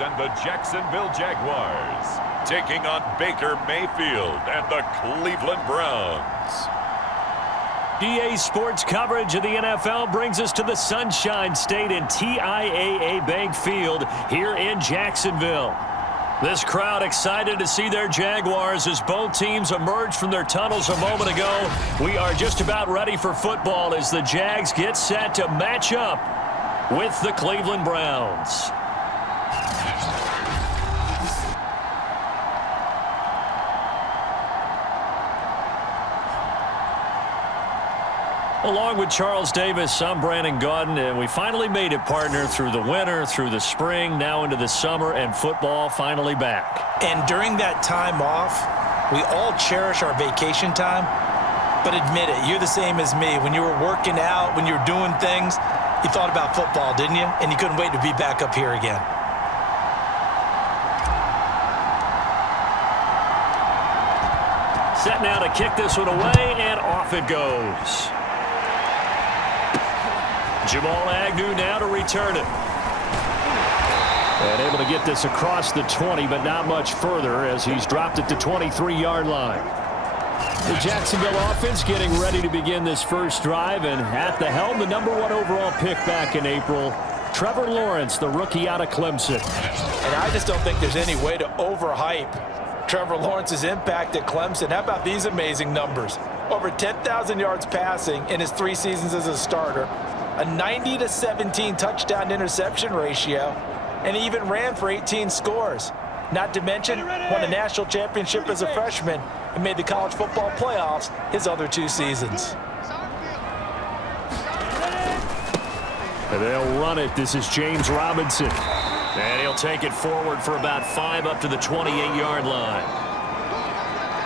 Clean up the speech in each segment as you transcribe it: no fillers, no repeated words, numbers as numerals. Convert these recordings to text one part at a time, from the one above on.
and the Jacksonville Jaguars, taking on Baker Mayfield and the Cleveland Browns. EA Sports coverage of the NFL brings us to the Sunshine State and TIAA Bank Field here in Jacksonville. This crowd excited to see their Jaguars as both teams emerged from their tunnels a moment ago. We are just about ready for football as the Jags get set to match up with the Cleveland Browns. Along with Charles Davis, I'm Brandon Gaudin, and we finally made it, partner, through the winter, through the spring, now into the summer, and football finally back. And during that time off, we all cherish our vacation time, but admit it, you're the same as me. When you were working out, when you were doing things, you thought about football, didn't you? And you couldn't wait to be back up here again. Set now to kick this one away, and off it goes. Jamal Agnew now to return it. And able to get this across the 20, but not much further as he's dropped it to 23-yard line. The Jacksonville offense getting ready to begin this first drive, and at the helm, the #1 overall pick back in April, Trevor Lawrence, the rookie out of Clemson. And I just don't think there's any way to overhype Trevor Lawrence's impact at Clemson. How about these amazing numbers? Over 10,000 yards passing in his 3 seasons as a starter, a 90-17 touchdown interception ratio, and he even ran for 18 scores. Not to mention, won a national championship as a freshman and made the college football playoffs his other 2 seasons. And they'll run it. This is James Robinson. And he'll take it forward for about 5 up to the 28-yard line.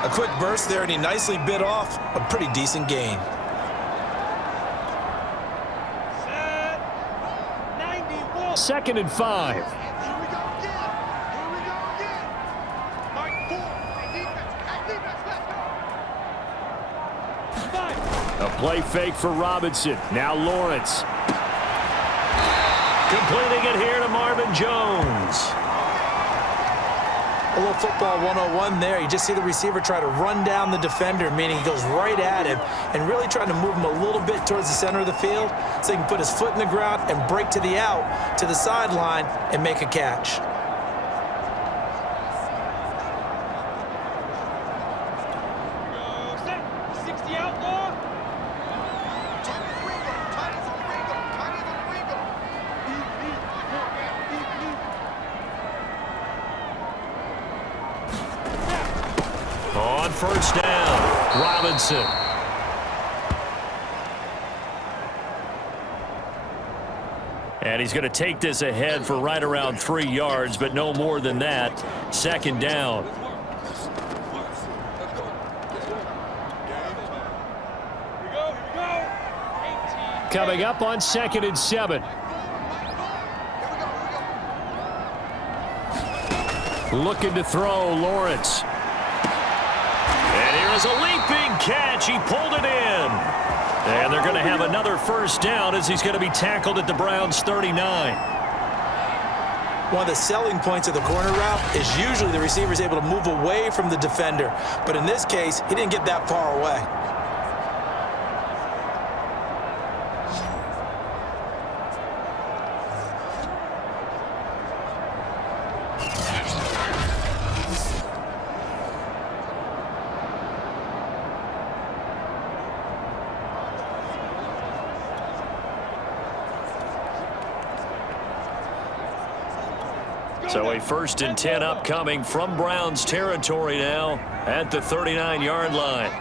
A quick burst there, and he nicely bit off a pretty decent gain. Second and 5. A play fake for Robinson. Now Lawrence. Completing it here to Marvin Jones. A little football 101 there. You just see the receiver try to run down the defender, meaning he goes right at him and really trying to move him a little bit towards the center of the field so he can put his foot in the ground and break to the out, to the sideline, and make a catch. On first down, Robinson. And he's going to take this ahead for right around 3 yards, but no more than that. Second down. Coming up on 2nd and 7. Looking to throw, Lawrence. And here's a leaping catch. He pulled it in. And they're going to have another first down as he's going to be tackled at the Browns' 39. One of the selling points of the corner route is usually the receiver is able to move away from the defender. But in this case, he didn't get that far away. So a 1st and 10 upcoming from Browns territory now at the 39-yard line.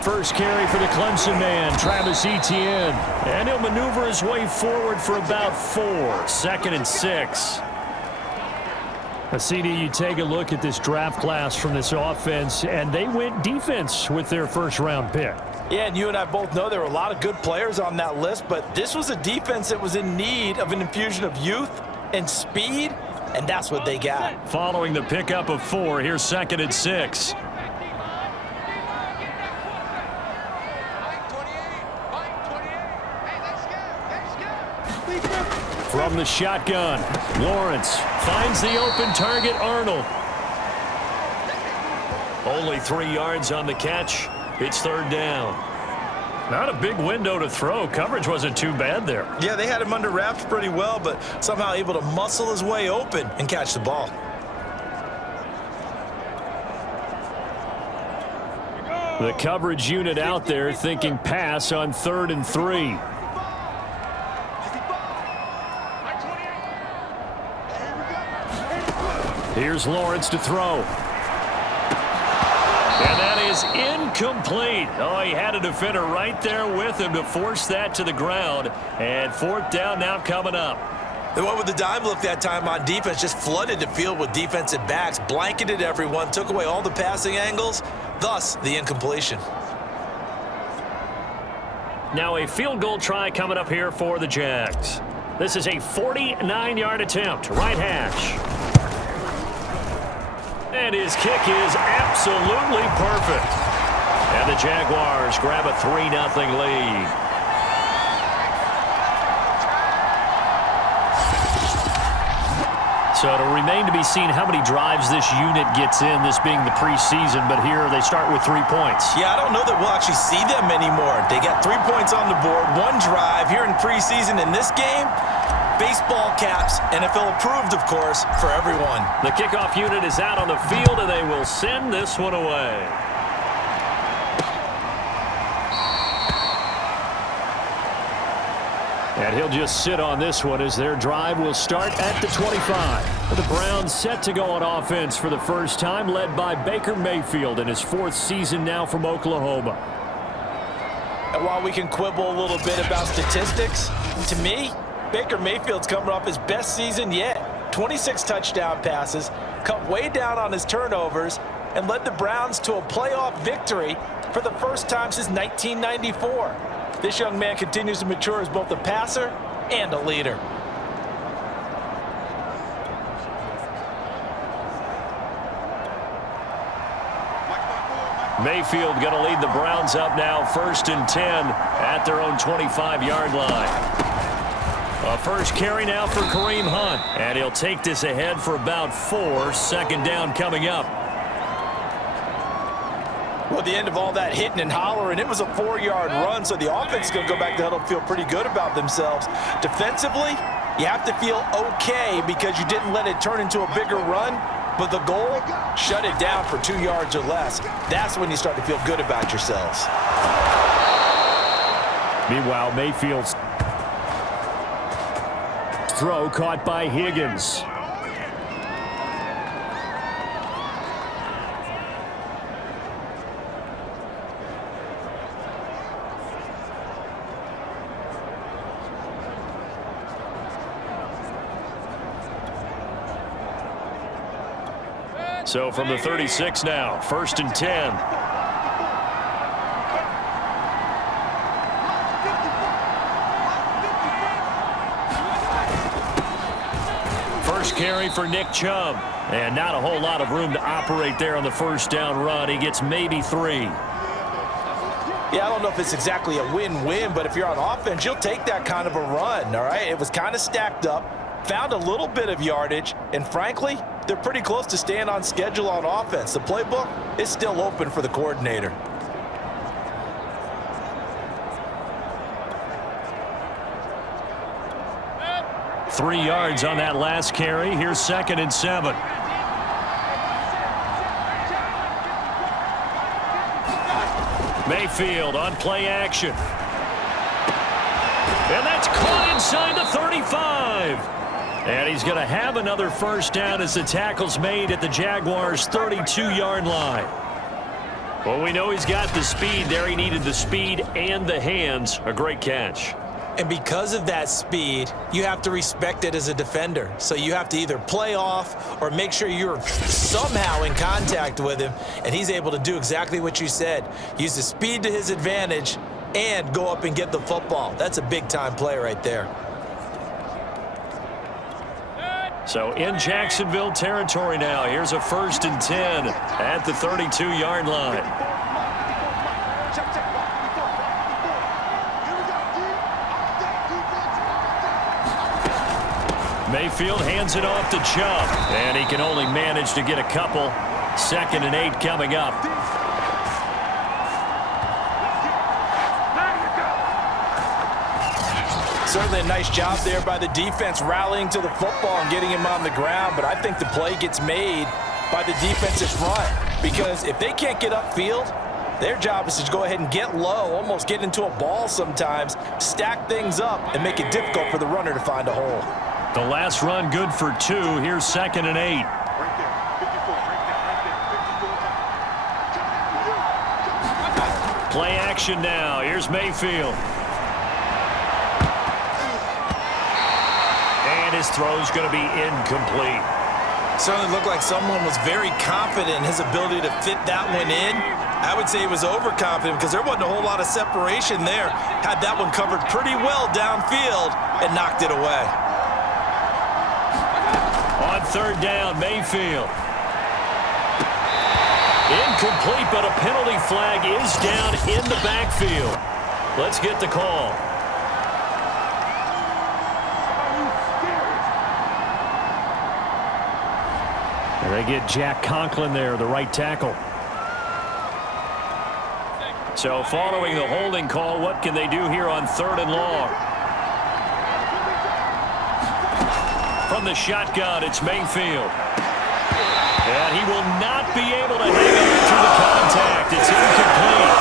First carry for the Clemson man, Travis Etienne. And he'll maneuver his way forward for about 4. 2nd and 6. CD, you take a look at this draft class from this offense, and they went defense with their first-round pick. Yeah, and you and I both know there were a lot of good players on that list, but this was a defense that was in need of an infusion of youth and speed, and that's what they got. Following the pickup of 4, here's 2nd and 6. From the shotgun, Lawrence finds the open target, Arnold. Only 3 yards on the catch. It's third down. Not a big window to throw. Coverage wasn't too bad there. Yeah, they had him under wraps pretty well, but somehow able to muscle his way open and catch the ball. The coverage unit out there thinking pass on 3rd and 3. Here's Lawrence to throw. And that is incomplete. Oh, he had a defender right there with him to force that to the ground. And 4th down now coming up. They went with the dime look that time on defense, just flooded the field with defensive backs, blanketed everyone, took away all the passing angles, thus the incompletion. Now a field goal try coming up here for the Jags. This is a 49-yard attempt, right hash. And his kick is absolutely perfect. And the Jaguars grab a 3-0 lead. So it'll remain to be seen how many drives this unit gets in, this being the preseason. But here they start with 3 points. Yeah, I don't know that we'll actually see them anymore. They got 3 points on the board, 1 drive here in preseason. In this game, baseball caps, NFL approved, of course, for everyone. The kickoff unit is out on the field, and they will send this one away. And he'll just sit on this one as their drive will start at the 25. The Browns set to go on offense for the first time, led by Baker Mayfield in his 4th season now from Oklahoma. And while we can quibble a little bit about statistics, to me, Baker Mayfield's coming off his best season yet. 26 touchdown passes, cut way down on his turnovers, and led the Browns to a playoff victory for the first time since 1994. This young man continues to mature as both a passer and a leader. Mayfield going to lead the Browns up now, 1st and 10 at their own 25-yard line. A first carry now for Kareem Hunt, and he'll take this ahead for about 4. 2nd down coming up. Well, the end of all that hitting and hollering, it was a 4-yard run, so the offense is going to go back to huddle and feel pretty good about themselves. Defensively, you have to feel okay because you didn't let it turn into a bigger run, but the goal, shut it down for 2 yards or less. That's when you start to feel good about yourselves. Meanwhile, Mayfield's throw caught by Higgins. So from the 36 now, 1st and 10. First carry for Nick Chubb. And not a whole lot of room to operate there on the 1st down run. He gets maybe 3. Yeah, I don't know if it's exactly a win-win, but if you're on offense, you'll take that kind of a run, all right? It was kind of stacked up, found a little bit of yardage, and frankly, they're pretty close to staying on schedule on offense. The playbook is still open for the coordinator. Three yards on that last carry. Here's 2nd and 7. Mayfield on play action. And that's caught inside the 35. And he's going to have another 1st down as the tackle's made at the Jaguars' 32-yard line. Well, we know he's got the speed there. He needed the speed and the hands. A great catch. And because of that speed, you have to respect it as a defender. So you have to either play off or make sure you're somehow in contact with him. And he's able to do exactly what you said. Use the speed to his advantage and go up and get the football. That's a big-time play right there. So in Jacksonville territory now. Here's a 1st and 10 at the 32-yard line. Mayfield hands it off to Chubb, and he can only manage to get a couple. 2nd and 8 coming up. Certainly a nice job there by the defense rallying to the football and getting him on the ground, but I think the play gets made by the defensive front because if they can't get upfield, their job is to go ahead and get low, almost get into a ball sometimes, stack things up, and make it difficult for the runner to find a hole. The last run good for 2. Here's 2nd and 8. Play action now. Here's Mayfield. And his throw's going to be incomplete. Certainly looked like someone was very confident in his ability to fit that one in. I would say he was overconfident because there wasn't a whole lot of separation there. Had that one covered pretty well downfield and knocked it away. On 3rd down, Mayfield. Incomplete, but a penalty flag is down in the backfield. Let's get the call. And they get Jack Conklin there, the right tackle. So following the holding call, what can they do here on 3rd and long? From the shotgun, it's Mayfield. And he will not be able to hang on through the contact. It's incomplete.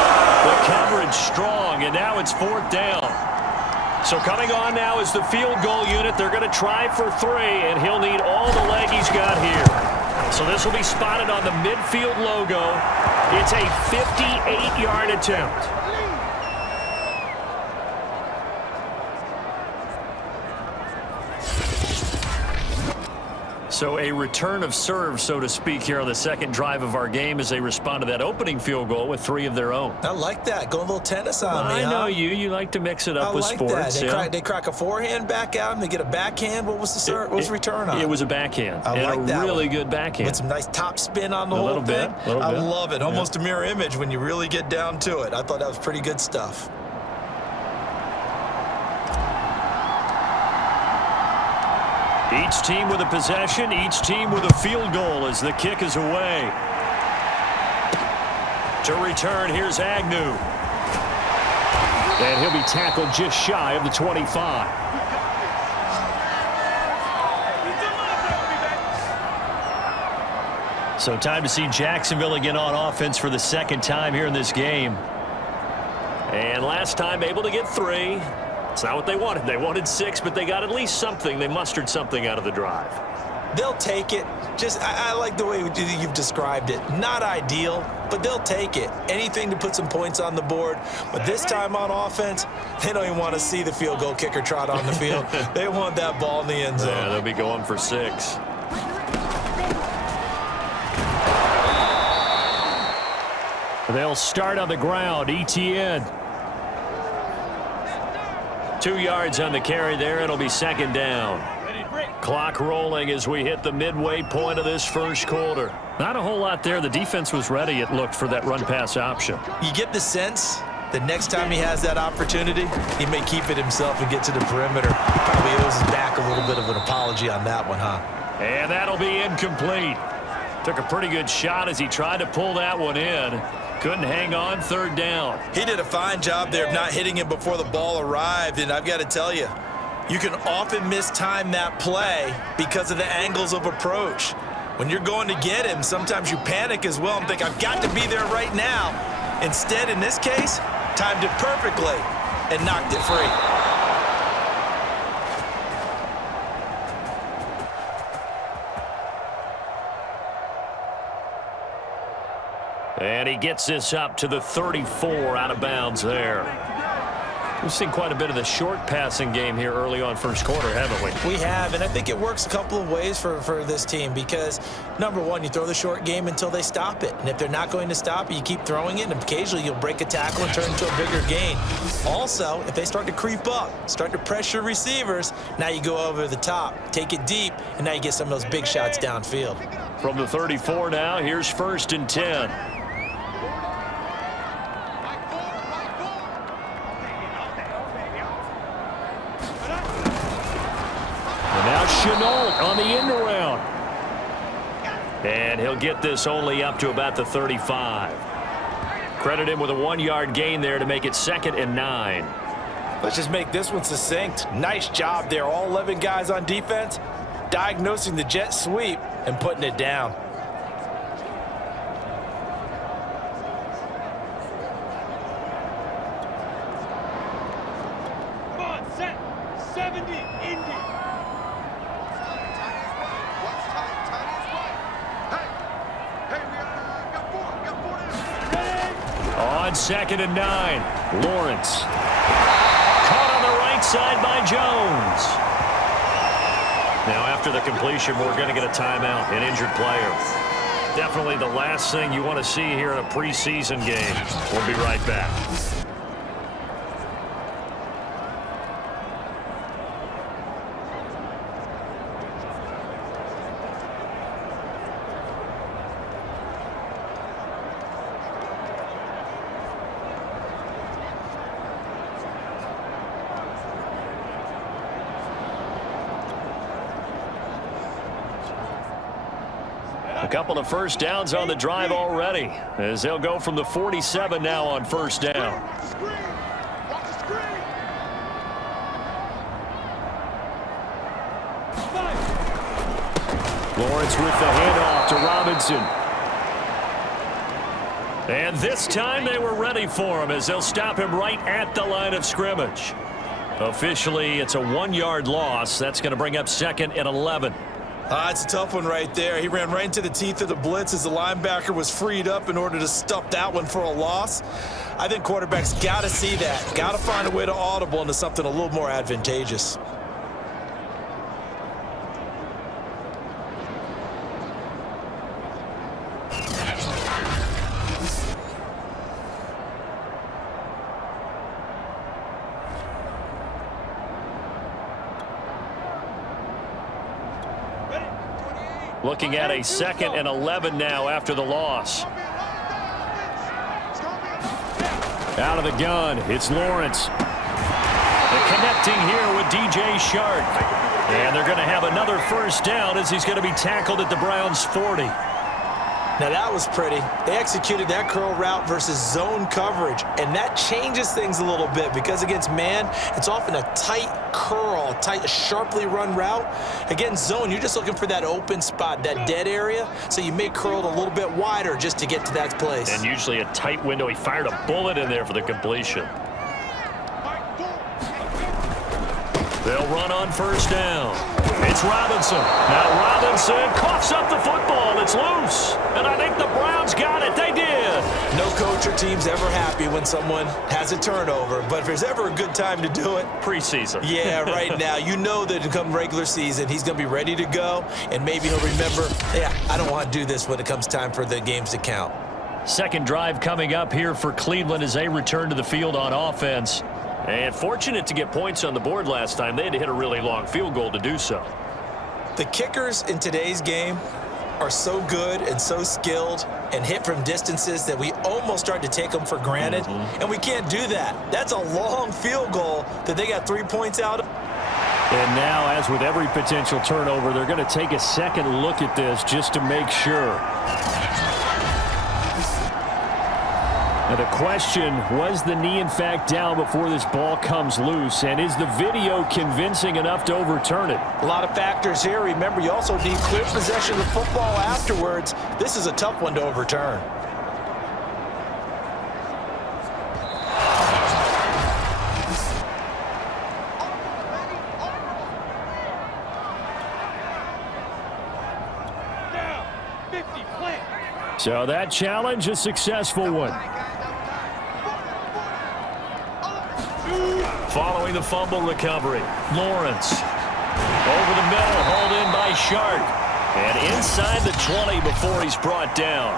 The coverage strong, and now it's 4th down. So coming on now is the field goal unit. They're going to try for 3, and he'll need all the leg he's got here. So this will be spotted on the midfield logo. It's a 58-yard attempt. So a return of serve, so to speak, here on the 2nd drive of our game as they respond to that opening field goal with 3 of their own. I like that. Going a little tennis on me, I know you like to mix it up with sports. They crack a forehand back out and they get a backhand. What was the serve? What was the return on? It was a backhand. I like that. A really good backhand. With some nice top spin on the whole thing. I love it. Almost a mirror image when you really get down to it. I thought that was pretty good stuff. Each team with a possession, each team with a field goal as the kick is away. To return, here's Agnew. And he'll be tackled just shy of the 25. So time to see Jacksonville again on offense for the 2nd time here in this game. And last time able to get 3. It's not what they wanted. They wanted 6, but they got at least something. They mustered something out of the drive. They'll take it. I like the way you've described it. Not ideal, but they'll take it. Anything to put some points on the board. But this time on offense, they don't even want to see the field goal kicker trot on the field. They want that ball in the end zone. Yeah, they'll be going for 6. They'll start on the ground. Etienne. 2 yards on the carry there. It'll be 2nd down. Clock rolling as we hit the midway point of this 1st quarter. Not a whole lot there. The defense was ready, it looked, for that run-pass option. You get the sense that next time he has that opportunity, he may keep it himself and get to the perimeter. He probably owes his back a little bit of an apology on that one, huh? And that'll be incomplete. Took a pretty good shot as he tried to pull that one in. Couldn't hang on. 3rd down. He did a fine job there of not hitting him before the ball arrived, and I've got to tell you, you can often mistime that play because of the angles of approach. When you're going to get him, sometimes you panic as well and think, I've got to be there right now. Instead, in this case, timed it perfectly and knocked it free. And he gets this up to the 34 out of bounds there. We've seen quite a bit of the short passing game here early on 1st quarter, haven't we? We have, and I think it works a couple of ways for this team because, number one, you throw the short game until they stop it. And if they're not going to stop it, you keep throwing it, and occasionally you'll break a tackle and turn into a bigger gain. Also, if they start to creep up, start to pressure receivers, now you go over the top, take it deep, and now you get some of those big shots downfield. From the 34 now, here's 1st and 10. Chenault on the end around. And he'll get this only up to about the 35. Credit him with a 1-yard gain there to make it 2nd and 9. Let's just make this one succinct. Nice job there. All 11 guys on defense, diagnosing the jet sweep and putting it down. Come on, set. 70, Indy. On 2nd and 9, Lawrence. Caught on the right side by Jones. Now after the completion, we're going to get a timeout, an injured player. Definitely the last thing you want to see here in a preseason game. We'll be right back. A couple of first downs on the drive already, as they'll go from the 47 now on first down. Lawrence with the handoff to Robinson. And this time they were ready for him as they'll stop him right at the line of scrimmage. Officially, it's a 1-yard loss. That's going to bring up 2nd and 11. It's a tough one right there. He ran right into the teeth of the blitz as the linebacker was freed up in order to stuff that one for a loss. I think quarterbacks got to see that. Got to find a way to audible into something a little more advantageous. Looking at a 2nd and 11 now after the loss. Out of the gun, it's Lawrence. And connecting here with DJ Shark. And they're going to have another first down as he's going to be tackled at the Browns' 40. Now that was pretty. They executed that curl route versus zone coverage, and that changes things a little bit because against man, it's often a tight curl, tight, sharply run route. Against zone, you're just looking for that open spot, that dead area, so you may curl it a little bit wider just to get to that place. And usually a tight window. He fired a bullet in there for the completion. They'll run on first down. It's Robinson. Now Robinson coughs up the football. It's loose. And I think the Browns got it. They did. No coach or team's ever happy when someone has a turnover. But if there's ever a good time to do it. Preseason. Yeah, right now. You know that come regular season, he's going to be ready to go. And maybe he'll remember, yeah, I don't want to do this when it comes time for the games to count. Second drive coming up here for Cleveland as they return to the field on offense. And fortunate to get points on the board last time. They had to hit a really long field goal to do so. The kickers in today's game are so good and so skilled and hit from distances that we almost start to take them for granted. And we can't do that. That's a long field goal that they got 3 points out of. And now, as with every potential turnover, they're going to take a second look at this just to make sure. Now the question, was the knee in fact down before this ball comes loose? And is the video convincing enough to overturn it? A lot of factors here. Remember, you also need clear possession of the football afterwards. This is a tough one to overturn. So that challenge, a successful one. Following the fumble recovery, Lawrence. Over the middle, hauled in by Shark. And inside the 20 before he's brought down.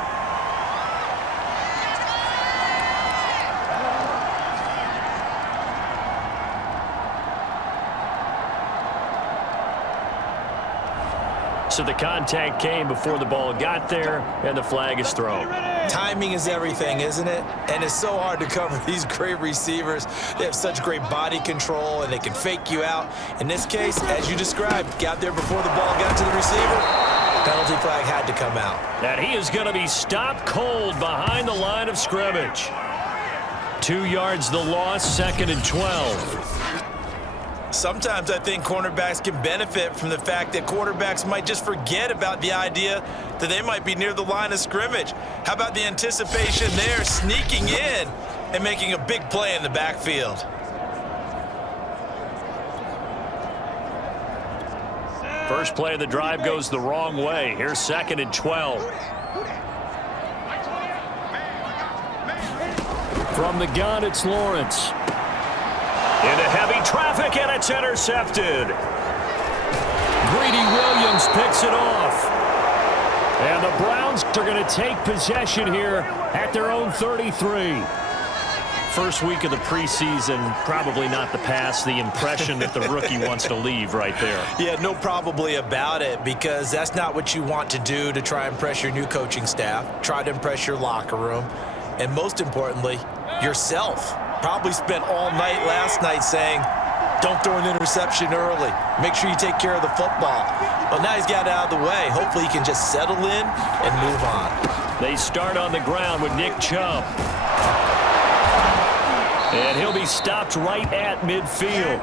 So the contact came before the ball got there, and the flag is thrown. Timing is everything, isn't it? And it's so hard to cover these great receivers. They have such great body control, and they can fake you out. In this case, as you described, got there before the ball got to the receiver. Penalty flag had to come out. And he is going to be stopped cold behind the line of scrimmage. 2 yards the loss, 2nd and 12. Sometimes I think cornerbacks can benefit from the fact that quarterbacks might just forget about the idea that they might be near the line of scrimmage. How about the anticipation there, sneaking in and making a big play in the backfield? First play of the drive goes the wrong way. Here's 2nd and 12. From the gun, it's Lawrence. Into heavy traffic, and it's intercepted. Greedy Williams picks it off. And the Browns are going to take possession here at their own 33. First week of the preseason, probably not the pass, the impression that the rookie wants to leave right there. Yeah, no probably about it, because that's not what you want to do to try and impress your new coaching staff, try to impress your locker room, and most importantly, yourself. Probably spent all night last night saying, don't throw an interception early. Make sure you take care of the football. Well, now he's got it out of the way. Hopefully he can just settle in and move on. They start on the ground with Nick Chubb. And he'll be stopped right at midfield.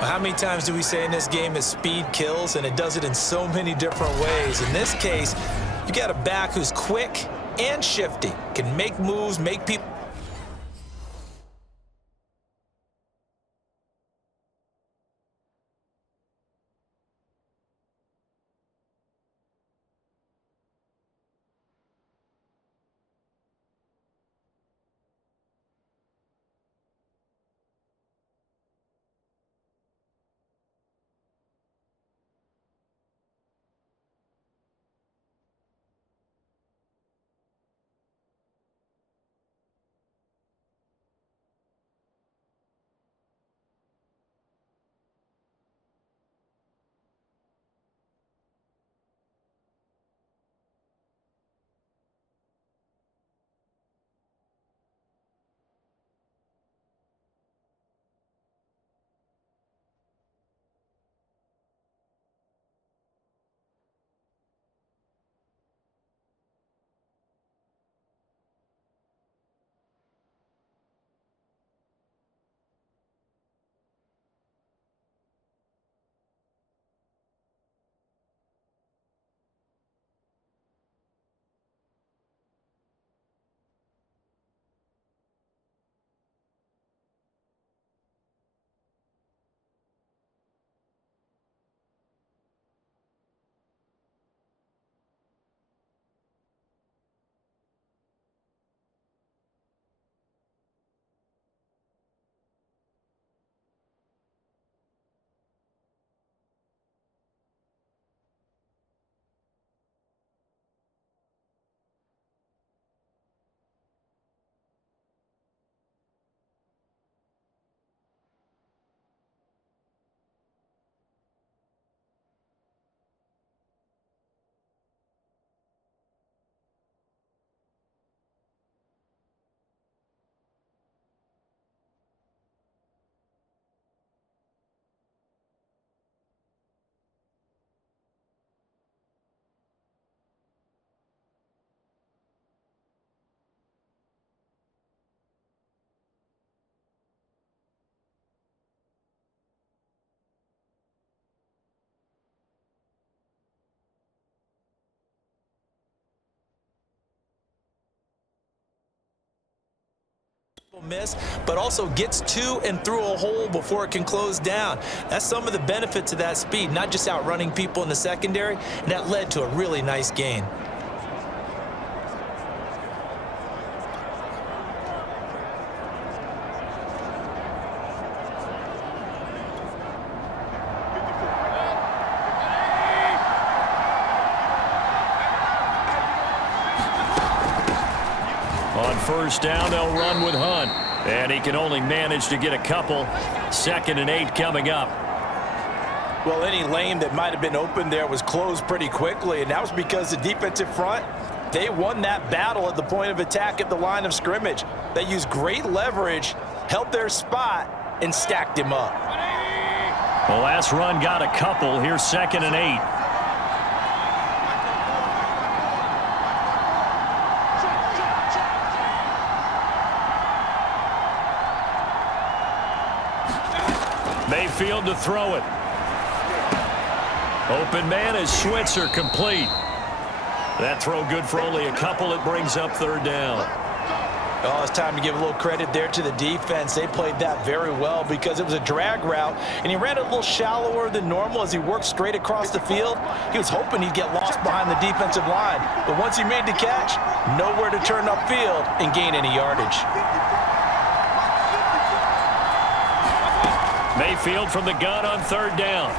Well, how many times do we say in this game that speed kills, and it does it in so many different ways? In this case, you got a back who's quick and shifty, can make moves, make people. Miss, but also gets to and through a hole before it can close down. That's some of the benefits of that speed, not just outrunning people in the secondary, and that led to a really nice gain. On first down, they'll run with Hunt. And he can only manage to get a couple. 2nd and 8 coming up. Well, any lane that might have been open there was closed pretty quickly, and that was because the defensive front, they won that battle at the point of attack at the line of scrimmage. They used great leverage, held their spot, and stacked him up. The last run got a couple. Here's 2nd and 8. Mayfield to throw it. Open man is Switzer, complete. That throw good for only a couple. It brings up 3rd down. Oh, it's time to give a little credit there to the defense. They played that very well because it was a drag route, and he ran it a little shallower than normal as he worked straight across the field. He was hoping he'd get lost behind the defensive line, but once he made the catch, nowhere to turn upfield and gain any yardage. Mayfield from the gun on 3rd down.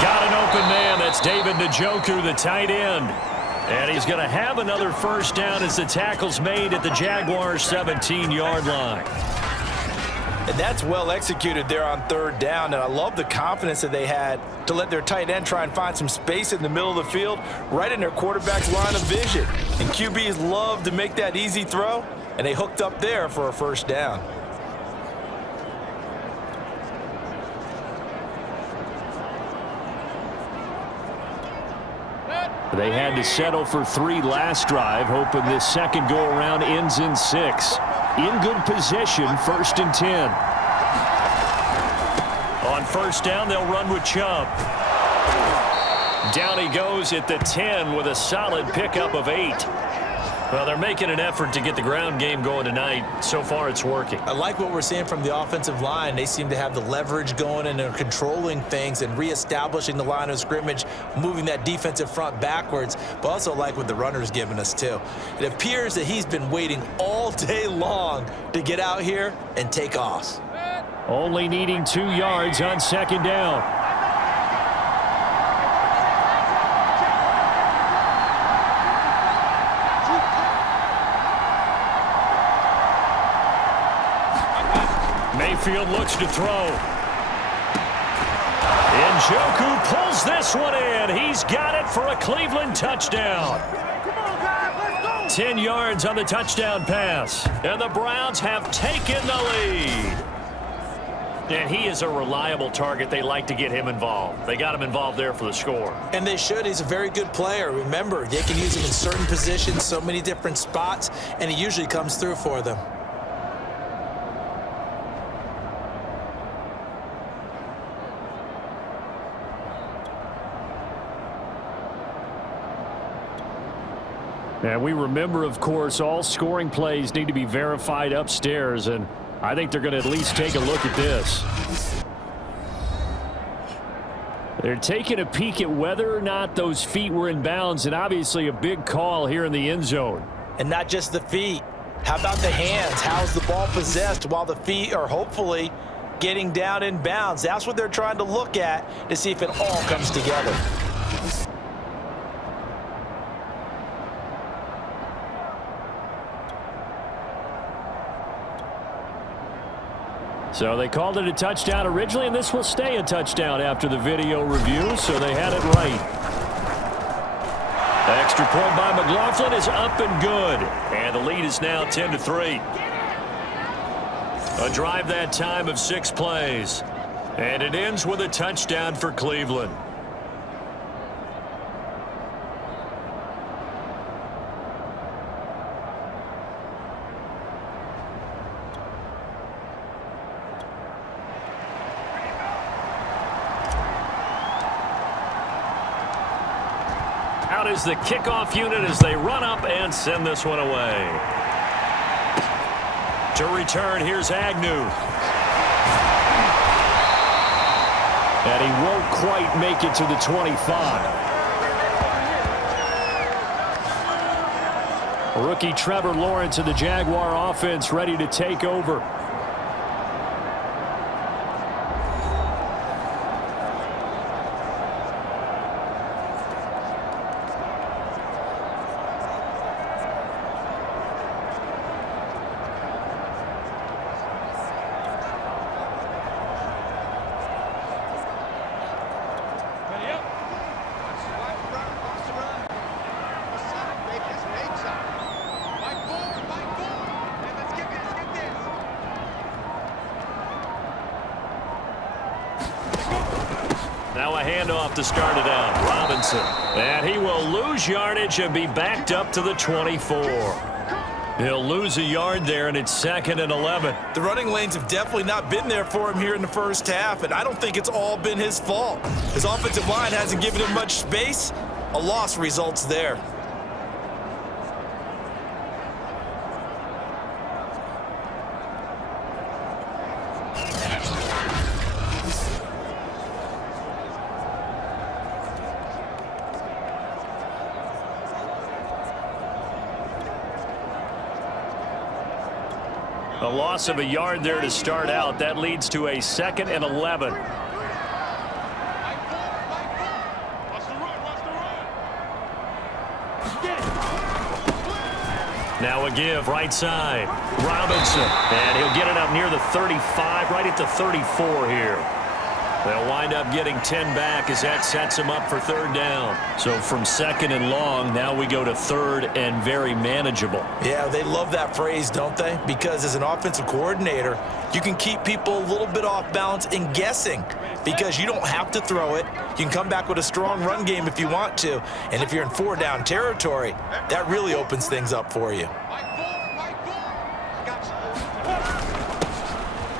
Got an open man. That's David Njoku, the tight end. And he's going to have another 1st down as the tackle's made at the Jaguars' 17-yard line. And that's well executed there on 3rd down, and I love the confidence that they had to let their tight end try and find some space in the middle of the field, right in their quarterback's line of vision. And QBs love to make that easy throw, and they hooked up there for a 1st down. They had to settle for 3 last drive, hoping this second go-around ends in 6. In good position, 1st and 10. On 1st down, they'll run with Chubb. Down he goes at the 10 with a solid pickup of 8. Well, they're making an effort to get the ground game going tonight. So far, it's working. I like what we're seeing from the offensive line. They seem to have the leverage going, and they're controlling things and reestablishing the line of scrimmage, moving that defensive front backwards, but also like what the runner's giving us, too. It appears that he's been waiting all day long to get out here and take off. Only needing 2 yards on 2nd down. Mayfield looks to throw. Njoku pulls this one in. He's got it for a Cleveland touchdown. 10 yards on the touchdown pass. And the Browns have taken the lead. And he is a reliable target. They like to get him involved. They got him involved there for the score. And they should. He's a very good player. Remember, they can use him in certain positions, so many different spots, and he usually comes through for them. And we remember, of course, all scoring plays need to be verified upstairs, and I think they're going to at least take a look at this. They're taking a peek at whether or not those feet were in bounds, and obviously a big call here in the end zone. And not just the feet. How about the hands? How's the ball possessed while the feet are hopefully getting down in bounds? That's what they're trying to look at to see if it all comes together. So they called it a touchdown originally, and this will stay a touchdown after the video review, so they had it right. Extra point by McLaughlin is up and good, and the lead is now 10-3. A drive that time of 6 plays, and it ends with a touchdown for Cleveland. Out is the kickoff unit as they run up and send this one away. To return, here's Agnew. And he won't quite make it to the 25. Rookie Trevor Lawrence of the Jaguar offense ready to take over. Now a handoff to start it out. Robinson. And he will lose yardage and be backed up to the 24. He'll lose a yard there, and it's 2nd and 11. The running lanes have definitely not been there for him here in the first half, and I don't think it's all been his fault. His offensive line hasn't given him much space. A loss results there. A loss of a yard there to start out. That leads to a 2nd and 11. Now a give, right side. Robinson. And he'll get it up near the 35, right at the 34 here. They'll wind up getting 10 back as that sets them up for 3rd down. So from 2nd and long, now we go to 3rd and very manageable. Yeah, they love that phrase, don't they? Because as an offensive coordinator, you can keep people a little bit off balance and guessing because you don't have to throw it. You can come back with a strong run game if you want to. And if you're in 4-down territory, that really opens things up for you.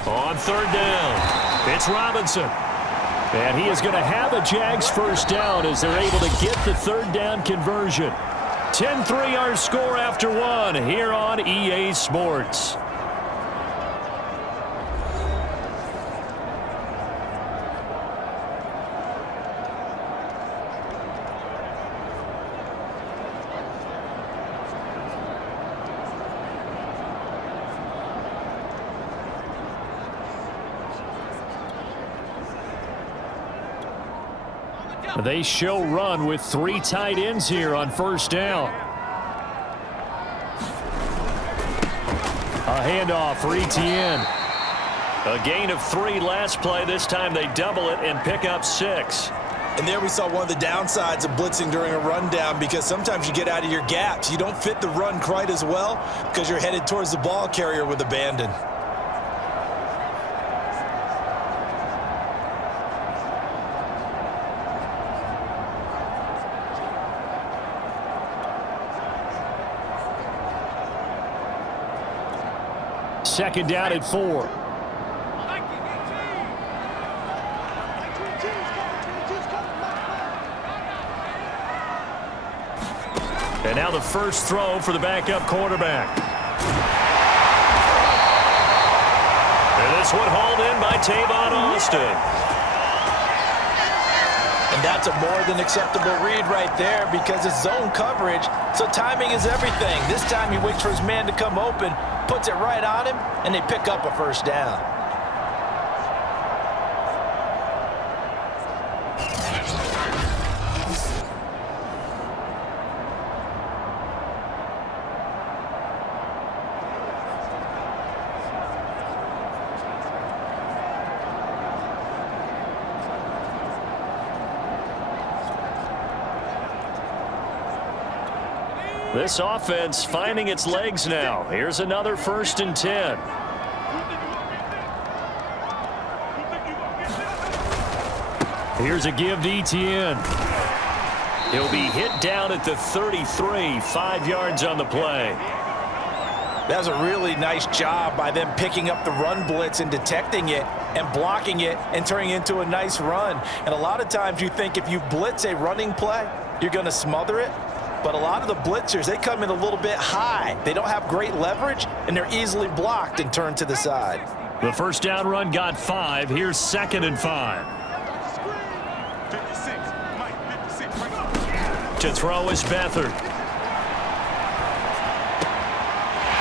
On 3rd down, it's Robinson. And he is going to have a Jags first down as they're able to get the 3rd down conversion. 10-3 our score after 1 here on EA Sports. They show run with 3 tight ends here on 1st down. A handoff for Etienne. A gain of 3 last play. This time they double it and pick up 6. And there we saw one of the downsides of blitzing during a rundown because sometimes you get out of your gaps. You don't fit the run quite as well because you're headed towards the ball carrier with abandon. Second down at 4. And now the first throw for the backup quarterback. And this one hauled in by Tavon Austin. And that's a more than acceptable read right there because it's zone coverage, so timing is everything. This time he waits for his man to come open, puts it right on him, and they pick up a first down. This offense finding its legs now. Here's another 1st and 10. Here's a give to Etienne. He'll be hit down at the 33, 5 yards on the play. That was a really nice job by them picking up the run blitz and detecting it and blocking it and turning it into a nice run. And a lot of times you think if you blitz a running play, you're going to smother it. But a lot of the blitzers, they come in a little bit high. They don't have great leverage, and they're easily blocked and turned to the side. The first down run got 5. Here's 2nd and 5. To throw is Beathard.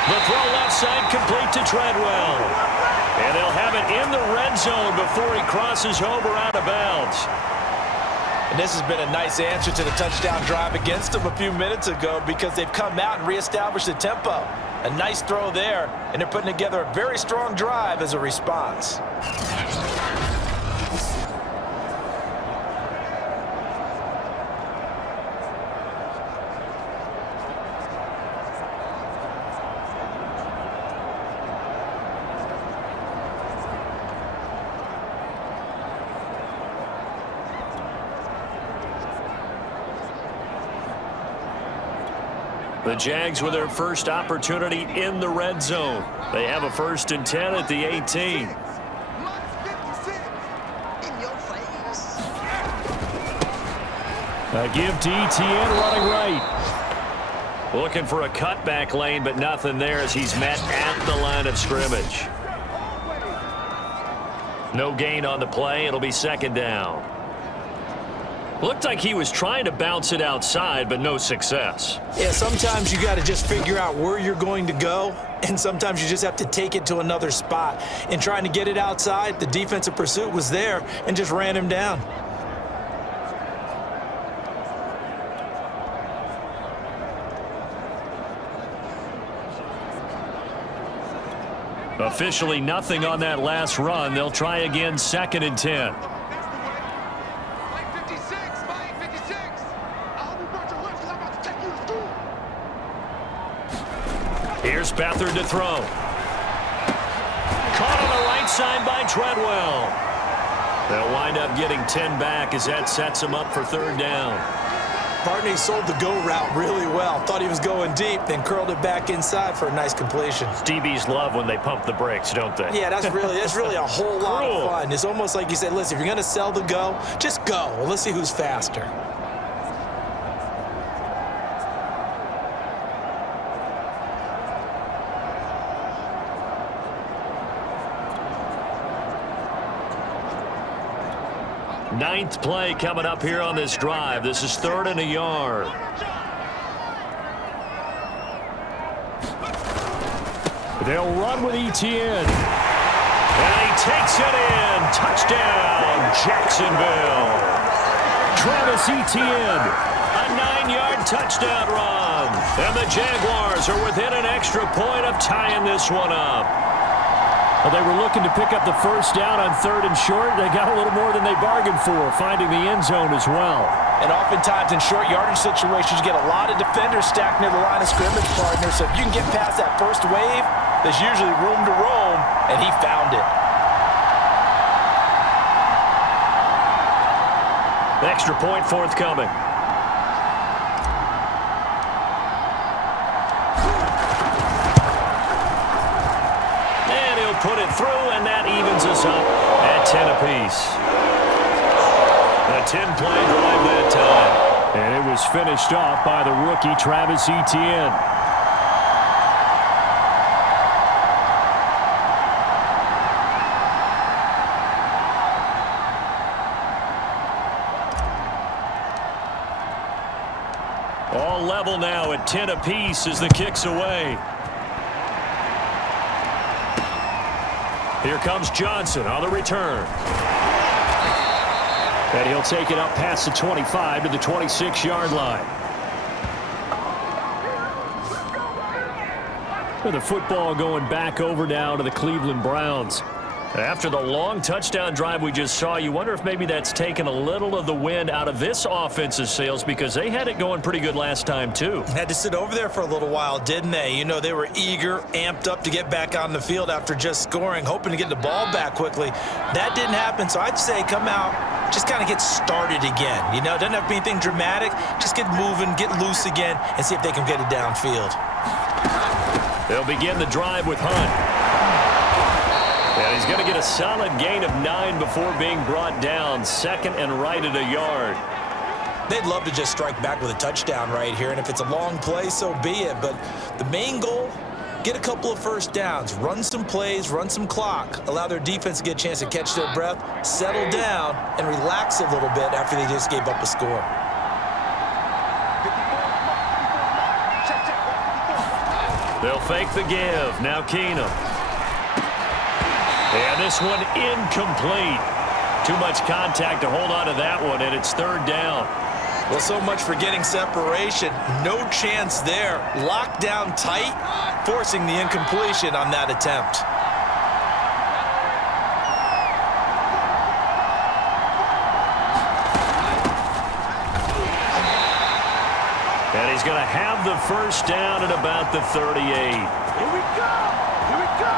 The throw left side complete to Treadwell. And they'll have it in the red zone before he crosses over out of bounds. And this has been a nice answer to the touchdown drive against them a few minutes ago because they've come out and reestablished the tempo. A nice throw there, and they're putting together a very strong drive as a response. The Jags with their first opportunity in the red zone. They have a 1st and 10 at the 18. A give to ETN running right. Looking for a cutback lane, but nothing there as he's met at the line of scrimmage. No gain on the play. It'll be 2nd down. Looked like he was trying to bounce it outside, but no success. Yeah, sometimes you got to just figure out where you're going to go, and sometimes you just have to take it to another spot. In trying to get it outside, the defensive pursuit was there and just ran him down. Officially nothing on that last run. They'll try again 2nd and 10. Here's Beathard to throw. Caught on the right side by Treadwell. They'll wind up getting 10 back as that sets them up for 3rd down. Barney sold the go route really well. Thought he was going deep, then curled it back inside for a nice completion. DBs love when they pump the brakes, don't they? Yeah, that's really a whole lot of fun. It's almost like you said, listen, if you're going to sell the go, just go. Well, let's see who's faster. Ninth play coming up here on this drive. This is 3rd and a yard. They'll run with ETN. And he takes it in. Touchdown, Jacksonville. Travis Etienne, a 9-yard touchdown run. And the Jaguars are within an extra point of tying this one up. Well, they were looking to pick up the 1st down on 3rd and short. They got a little more than they bargained for, finding the end zone as well. And oftentimes in short yardage situations, you get a lot of defenders stacked near the line of scrimmage, partner. So if you can get past that first wave, there's usually room to roam, and he found it. Extra point forthcoming. Put it through, and that evens us up at 10 apiece. A 10-play drive that time. And it was finished off by the rookie, Travis Etienne. All level now at 10 apiece as the kick's away. Here comes Johnson on the return. And he'll take it up past the 25 to the 26-yard line. With the football going back over now to the Cleveland Browns. After the long touchdown drive we just saw, you wonder if maybe that's taken a little of the wind out of this offensive sails because they had it going pretty good last time too. Had to sit over there for a little while, didn't they? You know, they were eager, amped up to get back on the field after just scoring, hoping to get the ball back quickly. That didn't happen, so I'd say come out, just kind of get started again. You know, doesn't have to be anything dramatic. Just get moving, get loose again, and see if they can get it downfield. They'll begin the drive with Hunt. And he's going to get a solid gain of 9 before being brought down. 2nd and right at a yard. They'd love to just strike back with a touchdown right here, and if it's a long play, so be it. But the main goal, get a couple of 1st downs, run some plays, run some clock, allow their defense to get a chance to catch their breath, settle down, and relax a little bit after they just gave up a score. They'll fake the give. Now Keenum. And this one incomplete. Too much contact to hold on to that one, and it's 3rd down. Well, so much for getting separation. No chance there. Locked down tight, forcing the incompletion on that attempt. And he's going to have the 1st down at about the 38. Here we go! Here we go!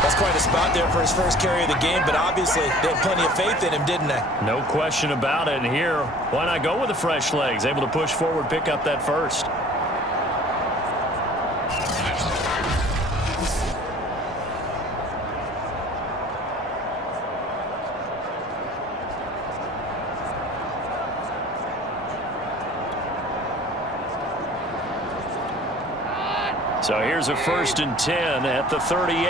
That's quite a spot there for his first carry of the game, but obviously they had plenty of faith in him, didn't they? No question about it. And here, why not go with the fresh legs? Able to push forward, pick up that 1st. So here's a 1st and 10 at the 38.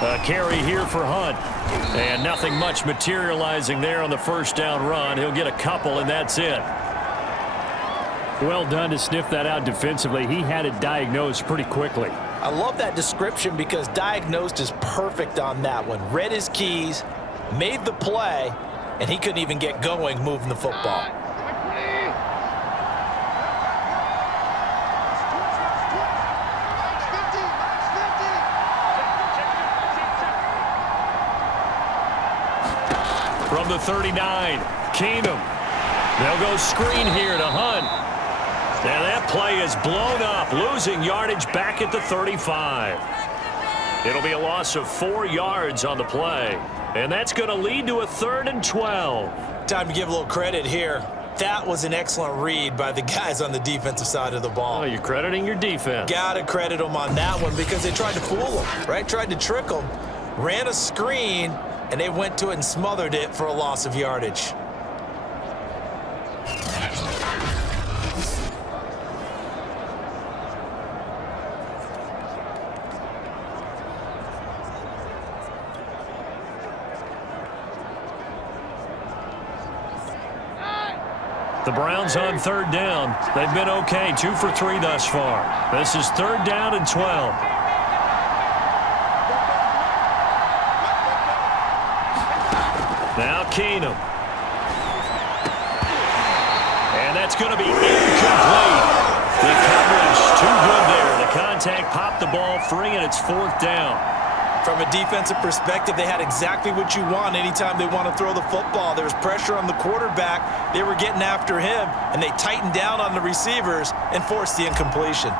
A carry here for Hunt. And nothing much materializing there on the 1st down run. He'll get a couple, and that's it. Well done to sniff that out defensively. He had it diagnosed pretty quickly. I love that description because diagnosed is perfect on that one. Read his keys, made the play, and he couldn't even get going moving the football. From the 39, Keenum. They'll go screen here to Hunt. And that play is blown up, losing yardage back at the 35. It'll be a loss of 4 yards on the play. And that's going to lead to a 3rd and 12. Time to give a little credit here. That was an excellent read by the guys on the defensive side of the ball. Oh, you're crediting your defense. Got to credit them on that one because they tried to fool them, right? Tried to trick them, ran a screen, and they went to it and smothered it for a loss of yardage. The Browns on 3rd down. They've been okay, 2 for 3 thus far. This is 3rd down and 12. Now Keenum. And that's going to be incomplete. The coverage too good there. The contact popped the ball free, and it's 4th down. From a defensive perspective, they had exactly what you want anytime they want to throw the football. There was pressure on the quarterback. They were getting after him, and they tightened down on the receivers and forced the incompletion.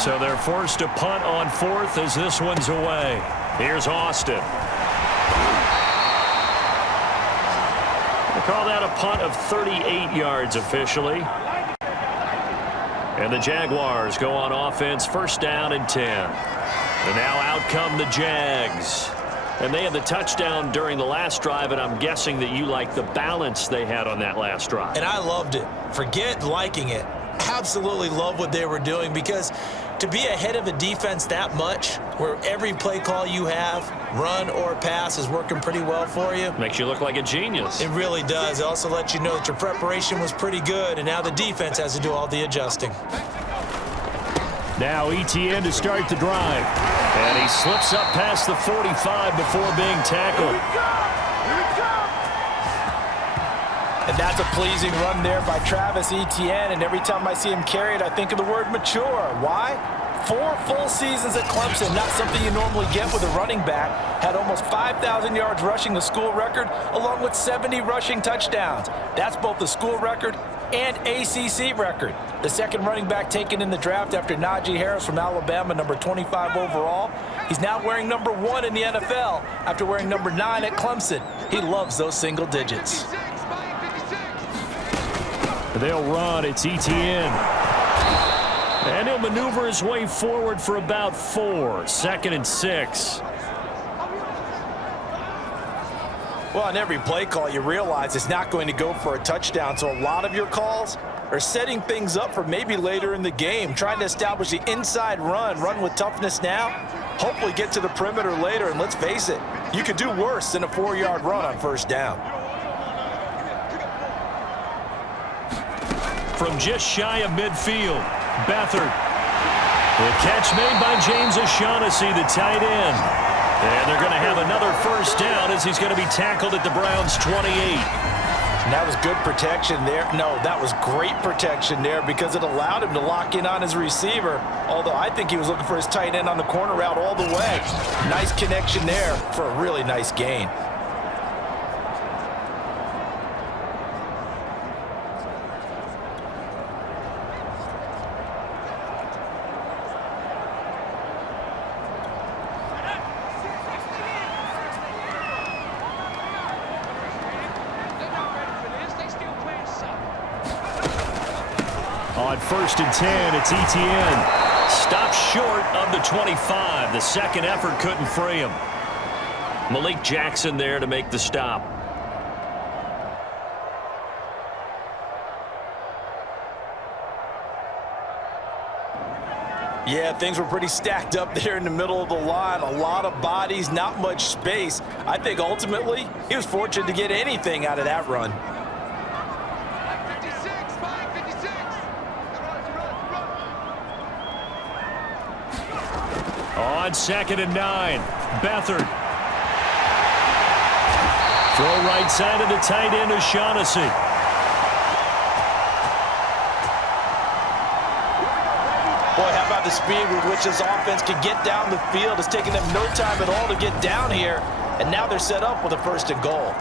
So they're forced to punt on 4th as this one's away. Here's Austin. We'll call that a punt of 38 yards officially. And the Jaguars go on offense, 1st down and 10. And now out come the Jags. And they had the touchdown during the last drive, and I'm guessing that you like the balance they had on that last drive. And I loved it. Forget liking it. Absolutely love what they were doing because to be ahead of a defense that much, where every play call you have, run or pass, is working pretty well for you. Makes you look like a genius. It really does. It also lets you know that your preparation was pretty good, and now the defense has to do all the adjusting. Now ETN to start the drive. And he slips up past the 45 before being tackled. And that's a pleasing run there by Travis Etienne, and every time I see him carry it, I think of the word mature. Why? 4 full seasons at Clemson, not something you normally get with a running back. Had almost 5,000 yards rushing, the school record, along with 70 rushing touchdowns. That's both the school record and ACC record. The second running back taken in the draft after Najee Harris from Alabama, number 25 overall. He's now wearing number 1 in the NFL after wearing number 9 at Clemson. He loves those single digits. They'll run. It's ETN. And he'll maneuver his way forward for about 4. 2nd and 6. Well, on every play call, you realize it's not going to go for a touchdown. So a lot of your calls are setting things up for maybe later in the game, trying to establish the inside run with toughness now, hopefully get to the perimeter later. And let's face it, you could do worse than a 4-yard run on 1st down. From just shy of midfield, Beathard. The catch made by James O'Shaughnessy, the tight end. And they're going to have another 1st down as he's going to be tackled at the Browns' 28. And that was good protection there. No, that was great protection there because it allowed him to lock in on his receiver, although I think he was looking for his tight end on the corner route all the way. Nice connection there for a really nice gain. On 1st and 10, it's ETN. Stopped short of the 25. The second effort couldn't free him. Malik Jackson there to make the stop. Yeah, things were pretty stacked up there in the middle of the line. A lot of bodies, not much space. I think ultimately he was fortunate to get anything out of that run. On 2nd and 9, Beathard. Throw right side of the tight end, O'Shaughnessy. Boy, how about the speed with which this offense could get down the field? It's taking them no time at all to get down here, and now they're set up with a 1st and goal.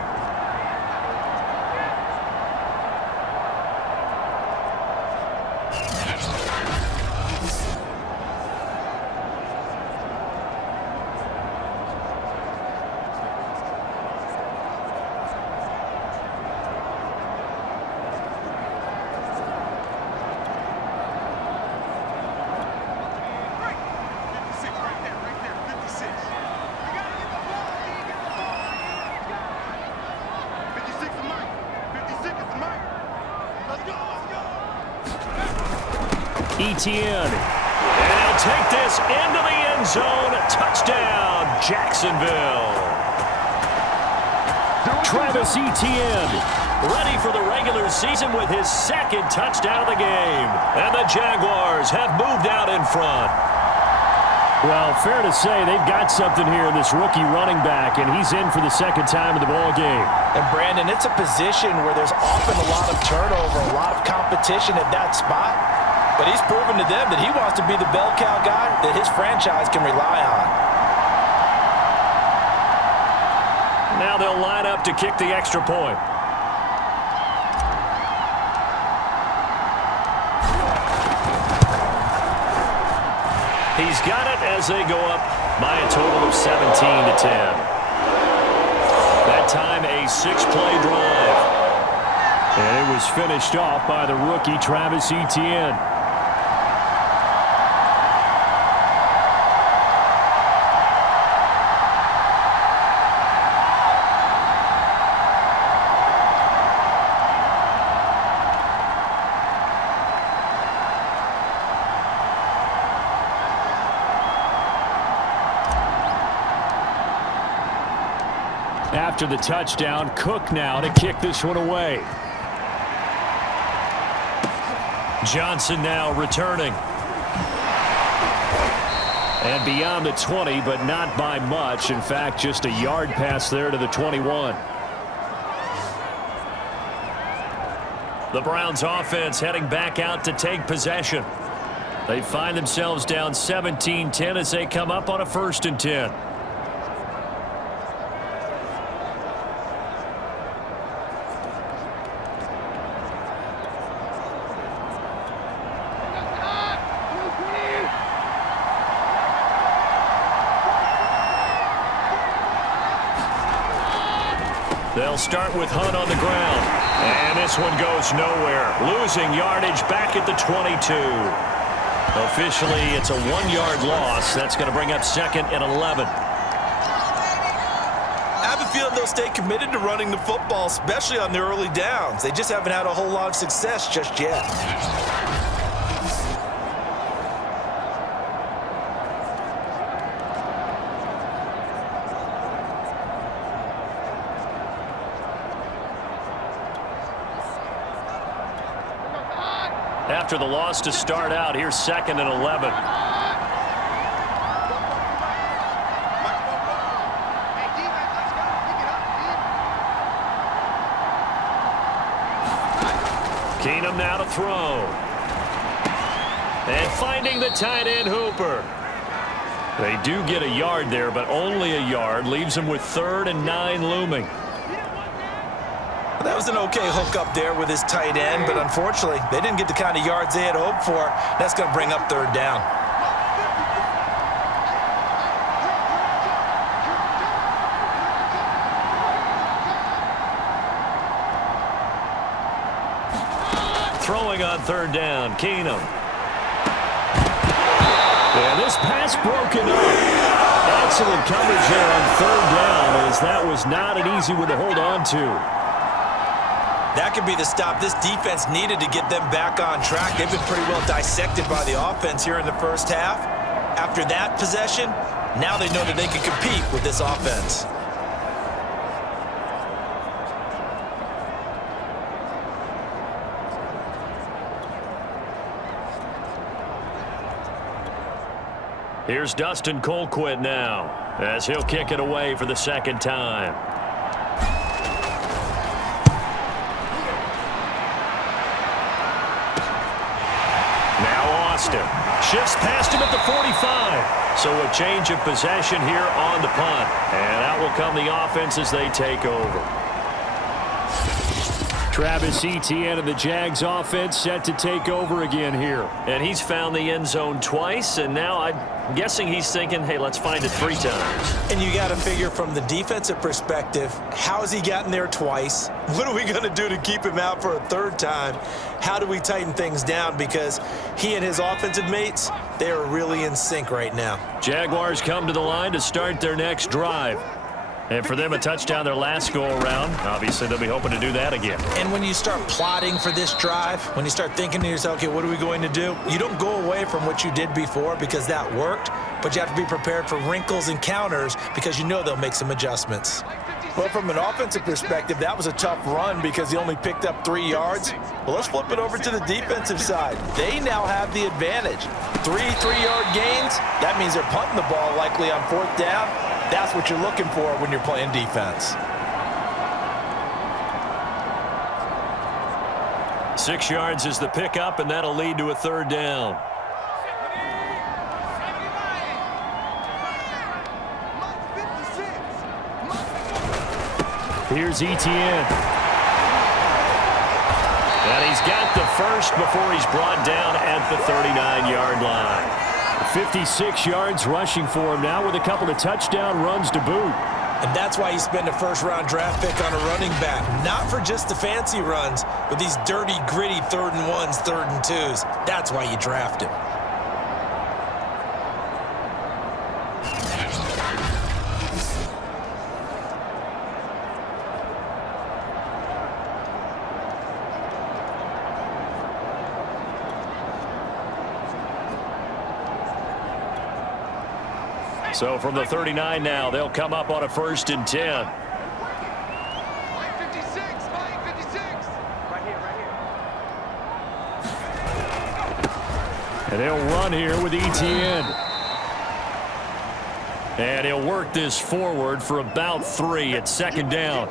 Etienne. And he'll take this into the end zone. Touchdown, Jacksonville. Travis Etienne. Ready for the regular season with his 2nd touchdown of the game. And the Jaguars have moved out in front. Well, fair to say they've got something here in this rookie running back, and he's in for the 2nd time in the ball game. And Brandon, it's a position where there's often a lot of turnover, a lot of competition at that spot. But he's proven to them that he wants to be the bell cow guy that his franchise can rely on. Now they'll line up to kick the extra point. He's got it as they go up by a total of 17-10. That time a 6-play drive. And it was finished off by the rookie Travis Etienne. After the touchdown, Cook now to kick this one away. Johnson now returning. And beyond the 20, but not by much. In fact, just a yard pass there to the 21. The Browns offense heading back out to take possession. They find themselves down 17-10 as they come up on a 1st and 10. They'll start with Hunt on the ground. And this one goes nowhere. Losing yardage back at the 22. Officially, it's a 1-yard loss. That's going to bring up 2nd and 11. I have a feeling they'll stay committed to running the football, especially on the early downs. They just haven't had a whole lot of success just yet. After the loss to start out, here's 2nd and 11. Keenum now to throw. And finding the tight end, Hooper. They do get a yard there, but only a yard. Leaves them with 3rd and 9 looming. That was an okay hook up there with his tight end, but unfortunately, they didn't get the kind of yards they had hoped for. That's going to bring up 3rd down. Throwing on 3rd down, Keenum. And this pass broken up. Excellent coverage there on third down, as that was not an easy one to hold on to. That could be the stop this defense needed to get them back on track. They've been pretty well dissected by the offense here in the first half. After that possession, now they know that they can compete with this offense. Here's Dustin Colquitt now, as he'll kick it away for the second time. Now Austin shifts past him at the 45. So a change of possession here on the punt. And out will come the offense as they take over. Travis Etienne of the Jags offense set to take over again here. And he's found the end zone twice, and now I'm guessing he's thinking, hey, let's find it 3 times. And you got to figure from the defensive perspective, how has he gotten there twice? What are we going to do to keep him out for a 3rd time? How do we tighten things down? Because he and his offensive mates, they are really in sync right now. Jaguars come to the line to start their next drive. And for them, a touchdown their last go-around. Obviously, they'll be hoping to do that again. And when you start plotting for this drive, when you start thinking to yourself, okay, what are we going to do? You don't go away from what you did before because that worked, but you have to be prepared for wrinkles and counters because you know they'll make some adjustments. Well, from an offensive perspective, that was a tough run because he only picked up 3 yards. Well, let's flip it over to the defensive side. They now have the advantage. 3 3-yard gains, that means they're punting the ball likely on 4th down. That's what you're looking for when you're playing defense. 6 yards is the pickup, and that'll lead to a 3rd down. Here's Etienne. And he's got the first before he's brought down at the 39-yard line. 56 yards rushing for him now with a couple of touchdown runs to boot. And that's why you spend a 1st-round draft pick on a running back. Not for just the fancy runs, but these dirty, gritty 3rd and 1s, 3rd and 2s. That's why you draft him. So from the 39 now, they'll come up on a 1st and 10. Line 56. Right here. And they'll run here with Etienne. And he'll work this forward for about 3 at 2nd down.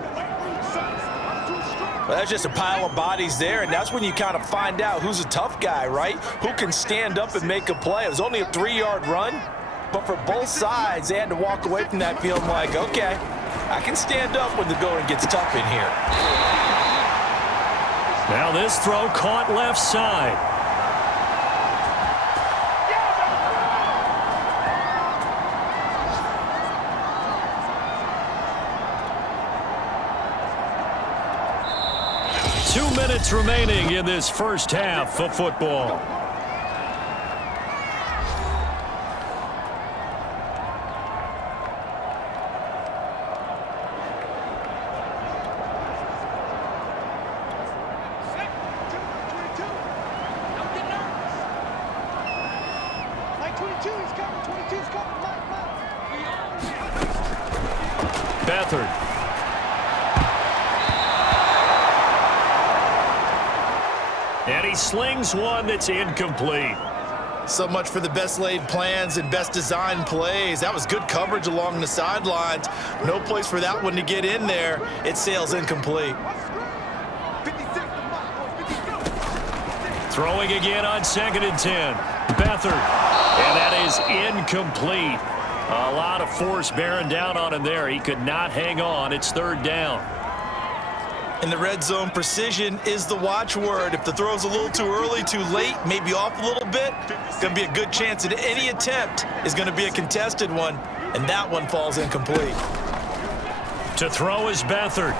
Well, that's just a pile of bodies there, and that's when you kind of find out who's a tough guy, right? Who can stand up and make a play. It was only a 3-yard run. But for both sides, they had to walk away from that feeling like, okay, I can stand up when the going gets tough in here. Now this throw caught left side. Two minutes remaining in this first half of football. Beathard. And he slings one that's incomplete. So much for the best laid plans and best designed plays. That was good coverage along the sidelines. No place for that one to get in there. It sails incomplete. Throwing again on 2nd and 10. Beathard. And that is incomplete. A lot of force bearing down on him there. He could not hang on. It's 3rd down. In the red zone, precision is the watchword. If the throw's a little too early, too late, maybe off a little bit, it's going to be a good chance that any attempt is going to be a contested one, and that one falls incomplete. To throw is Beathard.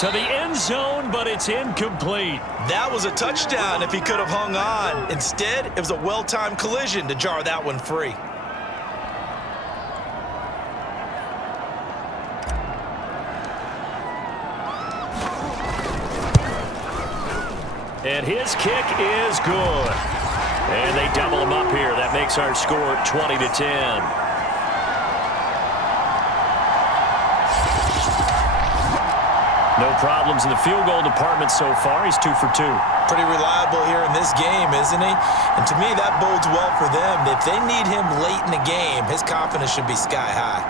To the end zone, but it's incomplete. That was a touchdown if he could have hung on. Instead, it was a well-timed collision to jar that one free. And his kick is good. And they double him up here. That makes our score 20-10. No problems in the field goal department so far. He's 2 for 2. Pretty reliable here in this game, isn't he? And to me, that bodes well for them. If they need him late in the game, his confidence should be sky high.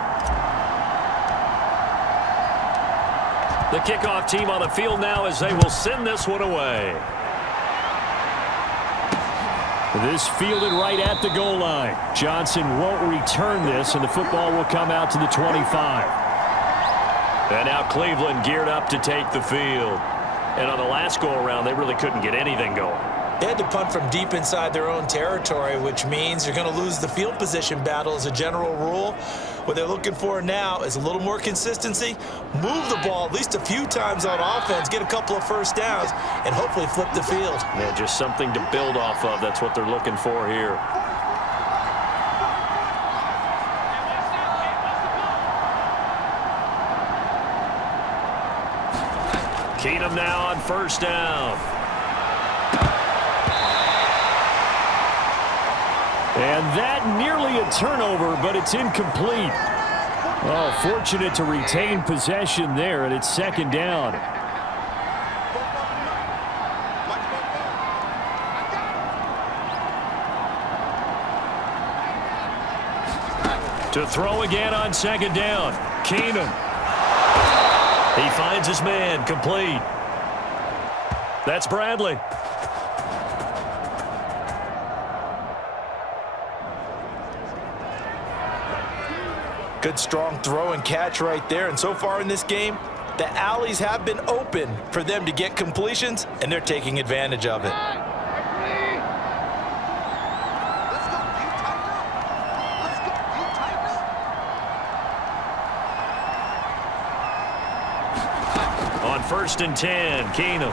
The kickoff team on the field now as they will send this one away. This fielded right at the goal line. Johnson won't return this, and the football will come out to the 25. And now Cleveland geared up to take the field. And on the last go-around, they really couldn't get anything going. They had to punt from deep inside their own territory, which means you're going to lose the field position battle as a general rule. What they're looking for now is a little more consistency, move the ball at least a few times on offense, get a couple of first downs, and hopefully flip the field. Yeah, just something to build off of. That's what they're looking for here. Keenum now on first down. And that nearly a turnover, but it's incomplete. Oh, fortunate to retain possession there, and it's second down. To throw again on second down. Keenum. He finds his man, complete. That's Bradley. Good strong throw and catch right there. And so far in this game, the alleys have been open for them to get completions, and they're taking advantage of it. On 1st and 10, Keenum.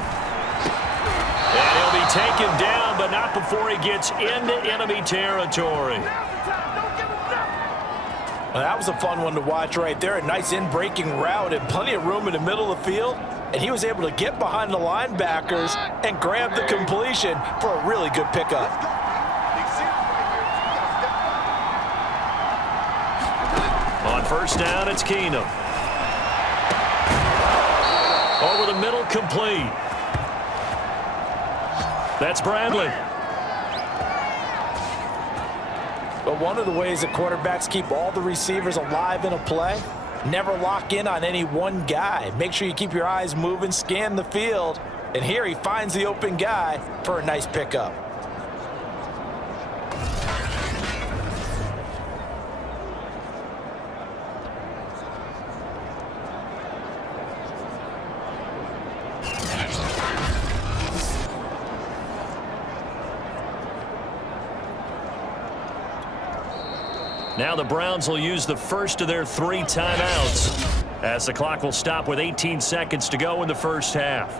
And he'll be taken down, but not before he gets into enemy territory. Well, that was a fun one to watch right there. A nice in-breaking route and plenty of room in the middle of the field. And he was able to get behind the linebackers and grab the completion for a really good pickup. On 1st down, it's Keenum. Over the middle, complete. That's Bradley. But one of the ways that quarterbacks keep all the receivers alive in a play, never lock in on any one guy. Make sure you keep your eyes moving, scan the field. And here he finds the open guy for a nice pickup. Now the Browns will use the first of their 3 timeouts as the clock will stop with 18 seconds to go in the first half.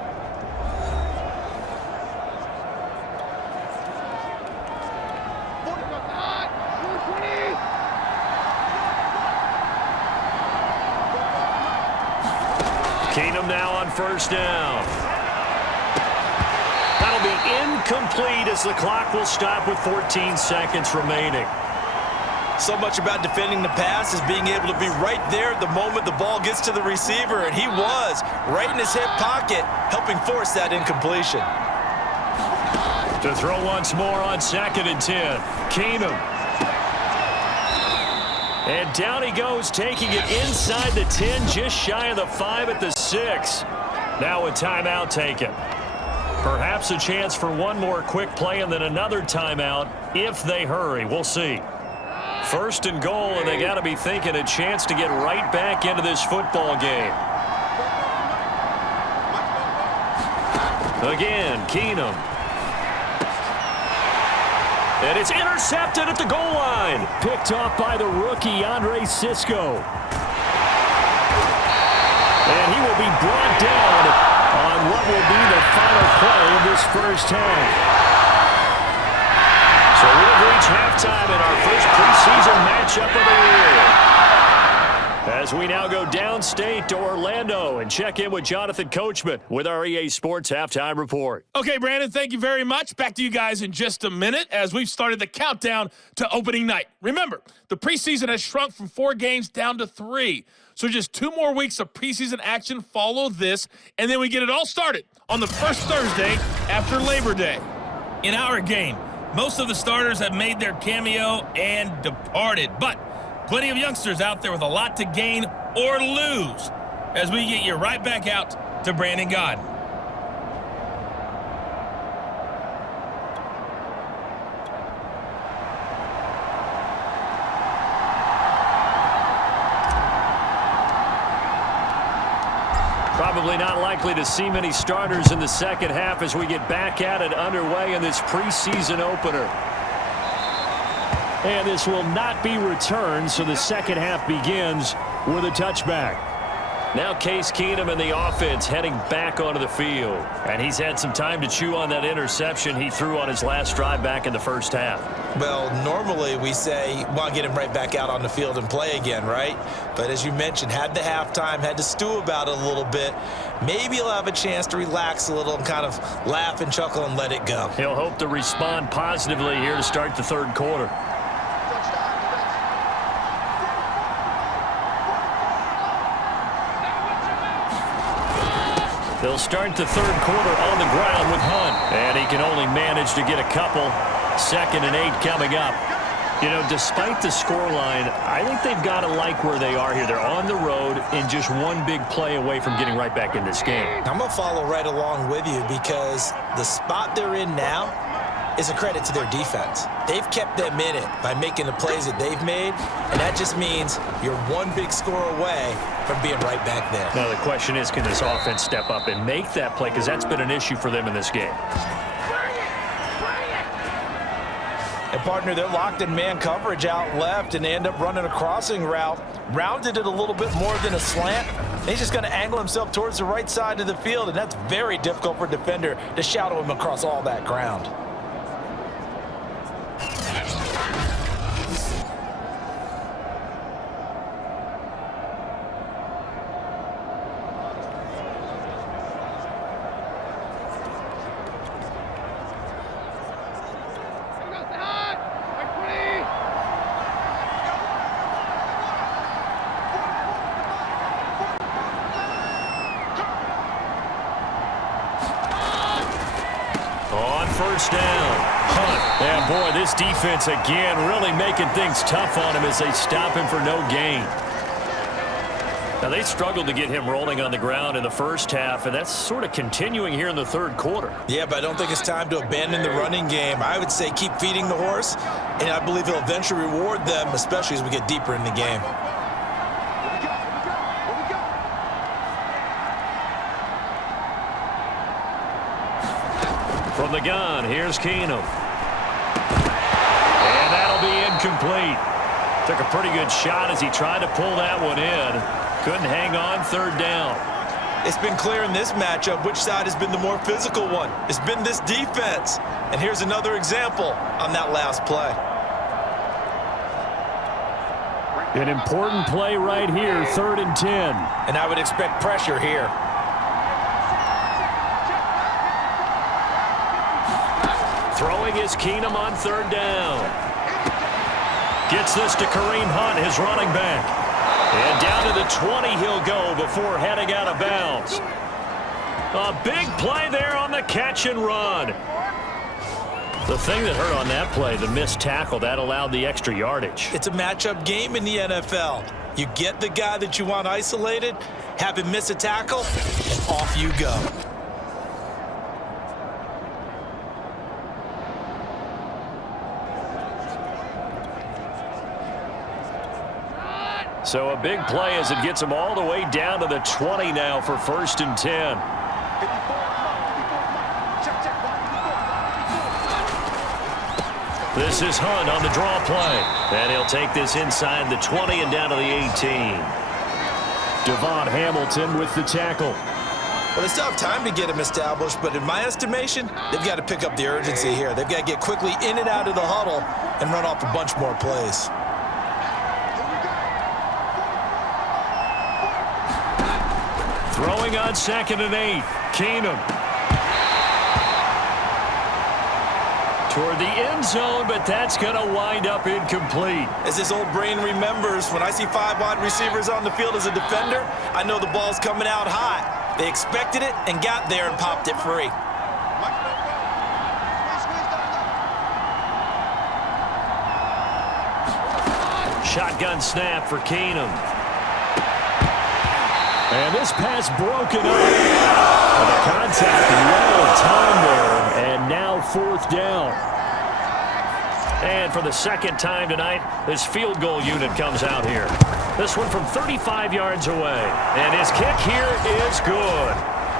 Keenum now on 1st down. That'll be incomplete as the clock will stop with 14 seconds remaining. So much about defending the pass is being able to be right there the moment the ball gets to the receiver, and he was right in his hip pocket, helping force that incompletion. To throw once more on 2nd and 10. Keenum. And down he goes, taking it inside the 10, just shy of the 5 at the 6. Now a timeout taken. Perhaps a chance for one more quick play and then another timeout if they hurry. We'll see. 1st and goal, and they got to be thinking a chance to get right back into this football game. Again, Keenum. And it's intercepted at the goal line. Picked off by the rookie, Andre Cisco. And he will be brought down play of this first half. So we've reached halftime in our first preseason matchup of the year. As we now go downstate to Orlando and check in with Jonathan Coachman with our EA Sports Halftime Report. Okay, Brandon, thank you very much. Back to you guys in just a minute as we've started the countdown to opening night. Remember, the preseason has shrunk from 4 games down to 3. So just 2 more weeks of preseason action follow this, and then we get it all started on the first Thursday after Labor Day. In our game, most of the starters have made their cameo and departed, but plenty of youngsters out there with a lot to gain or lose as we get you right back out to Brandon Gaudin. Probably not likely to see many starters in the second half as we get back at it underway in this preseason opener. And this will not be returned, so the second half begins with a touchback. Now Case Keenum and the offense heading back onto the field. And he's had some time to chew on that interception he threw on his last drive back in the first half. Well, normally we say, well, get him right back out on the field and play again, right? But as you mentioned, had the halftime, had to stew about it a little bit. Maybe he'll have a chance to relax a little and kind of laugh and chuckle and let it go. He'll hope to respond positively here to start the third quarter. They'll start the third quarter on the ground with Hunt. And he can only manage to get a couple. 2nd and 8 coming up. You know, despite the scoreline, I think they've got to like where they are here. They're on the road and just one big play away from getting right back in this game. I'm going to follow right along with you because the spot they're in now is a credit to their defense. They've kept them in it by making the plays that they've made, and that just means you're one big score away from being right back there. Now the question is, can this offense step up and make that play? Because that's been an issue for them in this game. And partner, they're locked in man coverage out left, and they end up running a crossing route. Rounded it a little bit more than a slant. He's just going to angle himself towards the right side of the field, and that's very difficult for a defender to shadow him across all that ground. First down. Hunt. And boy, this defense again really making things tough on him as they stop him for no gain. Now they struggled to get him rolling on the ground in the first half, and that's sort of continuing here in the third quarter. Yeah, but I don't think it's time to abandon the running game. I would say keep feeding the horse, and I believe he'll eventually reward them, especially as we get deeper in the game. From the gun, here's Keenum. And that'll be incomplete. Took a pretty good shot as he tried to pull that one in. Couldn't hang on, third down. It's been clear in this matchup which side has been the more physical one. It's been this defense. And here's another example on that last play. An important play right here, 3rd and 10. And I would expect pressure here. Throwing is Keenum on 3rd down. Gets this to Kareem Hunt, his running back. And down to the 20 he'll go before heading out of bounds. A big play there on the catch and run. The thing that hurt on that play, the missed tackle, that allowed the extra yardage. It's a matchup game in the NFL. You get the guy that you want isolated, have him miss a tackle, and off you go. So a big play as it gets him all the way down to the 20 now for 1st and 10. This is Hunt on the draw play. And he'll take this inside the 20 and down to the 18. Devon Hamilton with the tackle. Well, they still have time to get him established, but in my estimation, they've got to pick up the urgency here. They've got to get quickly in and out of the huddle and run off a bunch more plays. Throwing on 2nd and 8. Keenum. Toward the end zone, but that's going to wind up incomplete. As this old brain remembers, when I see 5 wide receivers on the field as a defender, I know the ball's coming out hot. They expected it and got there and popped it free. Shotgun snap for Keenum. And this pass broken up. And the contact well timed there. And now 4th down. And for the 2nd time tonight, this field goal unit comes out here. This one from 35 yards away. And his kick here is good.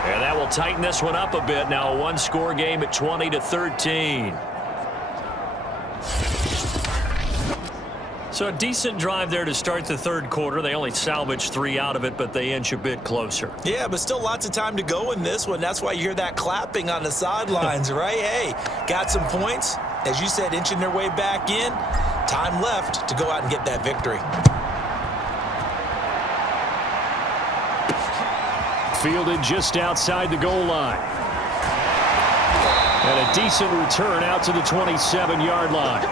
And that will tighten this one up a bit. Now a 1-score game at 20-13. So a decent drive there to start the 3rd quarter. They only salvaged 3 out of it, but they inch a bit closer. Yeah, but still lots of time to go in this one. That's why you hear that clapping on the sidelines, right? Hey, got some points. As you said, inching their way back in. Time left to go out and get that victory. Fielded just outside the goal line. And a decent return out to the 27-yard line.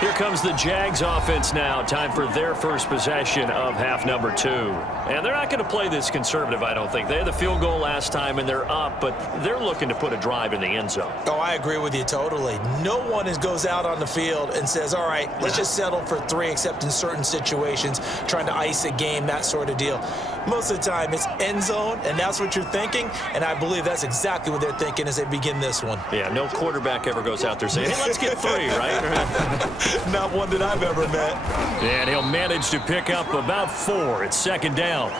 Here comes the Jags offense now. Time for their first possession of half number 2. And they're not going to play this conservative, I don't think. They had the field goal last time, and they're up, but they're looking to put a drive in the end zone. Oh, I agree with you totally. No one goes out on the field and says, all right, let's just settle for 3, except in certain situations, trying to ice a game, that sort of deal. Most of the time, it's end zone, and that's what you're thinking, and I believe that's exactly what they're thinking as they begin this one. Yeah, no quarterback ever goes out there saying, hey, let's get 3, right? Not one that I've ever met. And he'll manage to pick up about 4. It's 2nd down.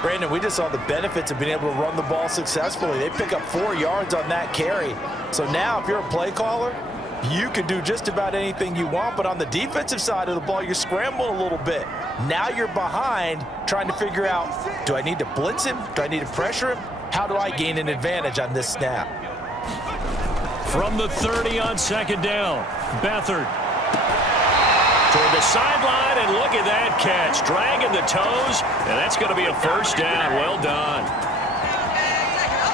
Brandon, we just saw the benefits of being able to run the ball successfully. They pick up 4 yards on that carry. So now, if you're a play caller, you can do just about anything you want, but on the defensive side of the ball, you're scrambling a little bit. Now you're behind, trying to figure out, do I need to blitz him? Do I need to pressure him? How do I gain an advantage on this snap? From the 30 on 2nd down, Beathard. Toward the sideline, and look at that catch. Dragging the toes, and that's going to be a 1st down. Well done.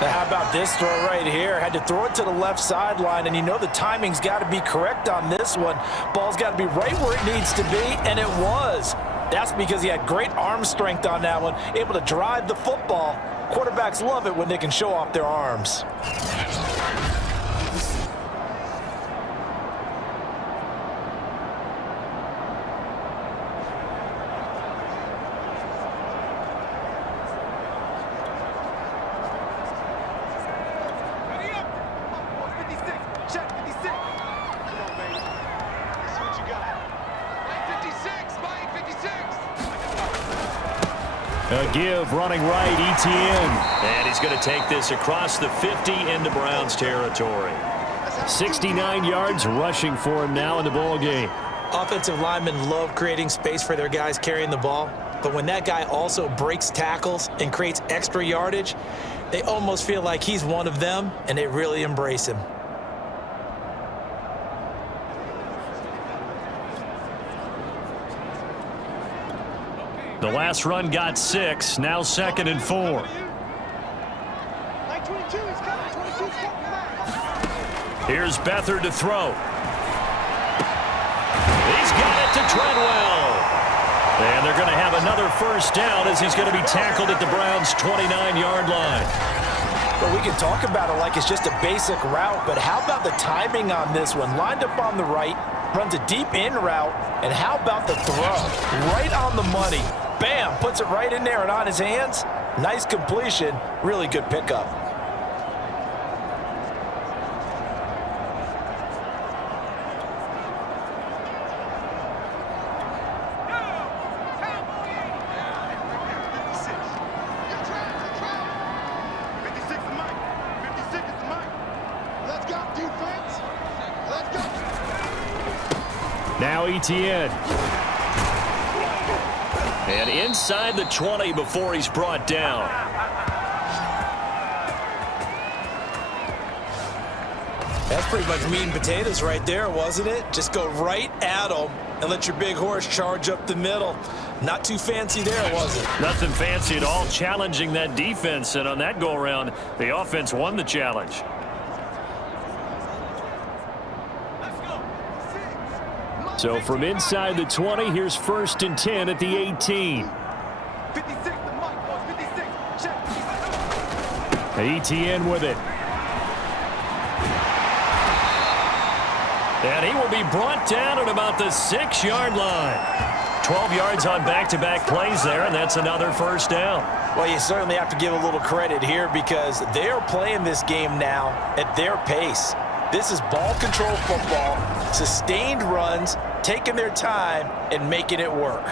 Now, how about this throw right here? Had to throw it to the left sideline, and you know the timing's got to be correct on this one. Ball's got to be right where it needs to be, and it was. That's because he had great arm strength on that one, able to drive the football. Quarterbacks love it when they can show off their arms. A give running right, Etienne. And he's going to take this across the 50 into Browns territory. 69 yards rushing for him now in the ball game. Offensive linemen love creating space for their guys carrying the ball, but when that guy also breaks tackles and creates extra yardage, they almost feel like he's one of them, and they really embrace him. The last run got 6, now 2nd and 4. Here's Beathard to throw. He's got it to Treadwell. And they're going to have another 1st down as he's going to be tackled at the Browns' 29-yard line. But we can talk about it like it's just a basic route, but how about the timing on this one? Lined up on the right, runs a deep in route, and how about the throw? Right on the money. Bam, puts it right in there and on his hands. Nice completion, really good pickup. Now Etienne. And inside the 20 before he's brought down. That's pretty much meat and potatoes right there, wasn't it? Just go right at him and let your big horse charge up the middle. Not too fancy there, was it? Nothing fancy at all, challenging that defense. And on that go-around, the offense won the challenge. So from inside the 20, here's 1st and 10 at the 18. 56, the mic goes 56. Check. ETN with it. And he will be brought down at about the 6-yard line. 12 yards on back-to-back plays there, and that's another first down. Well, you certainly have to give a little credit here because they are playing this game now at their pace. This is ball control football, sustained runs, taking their time and making it work.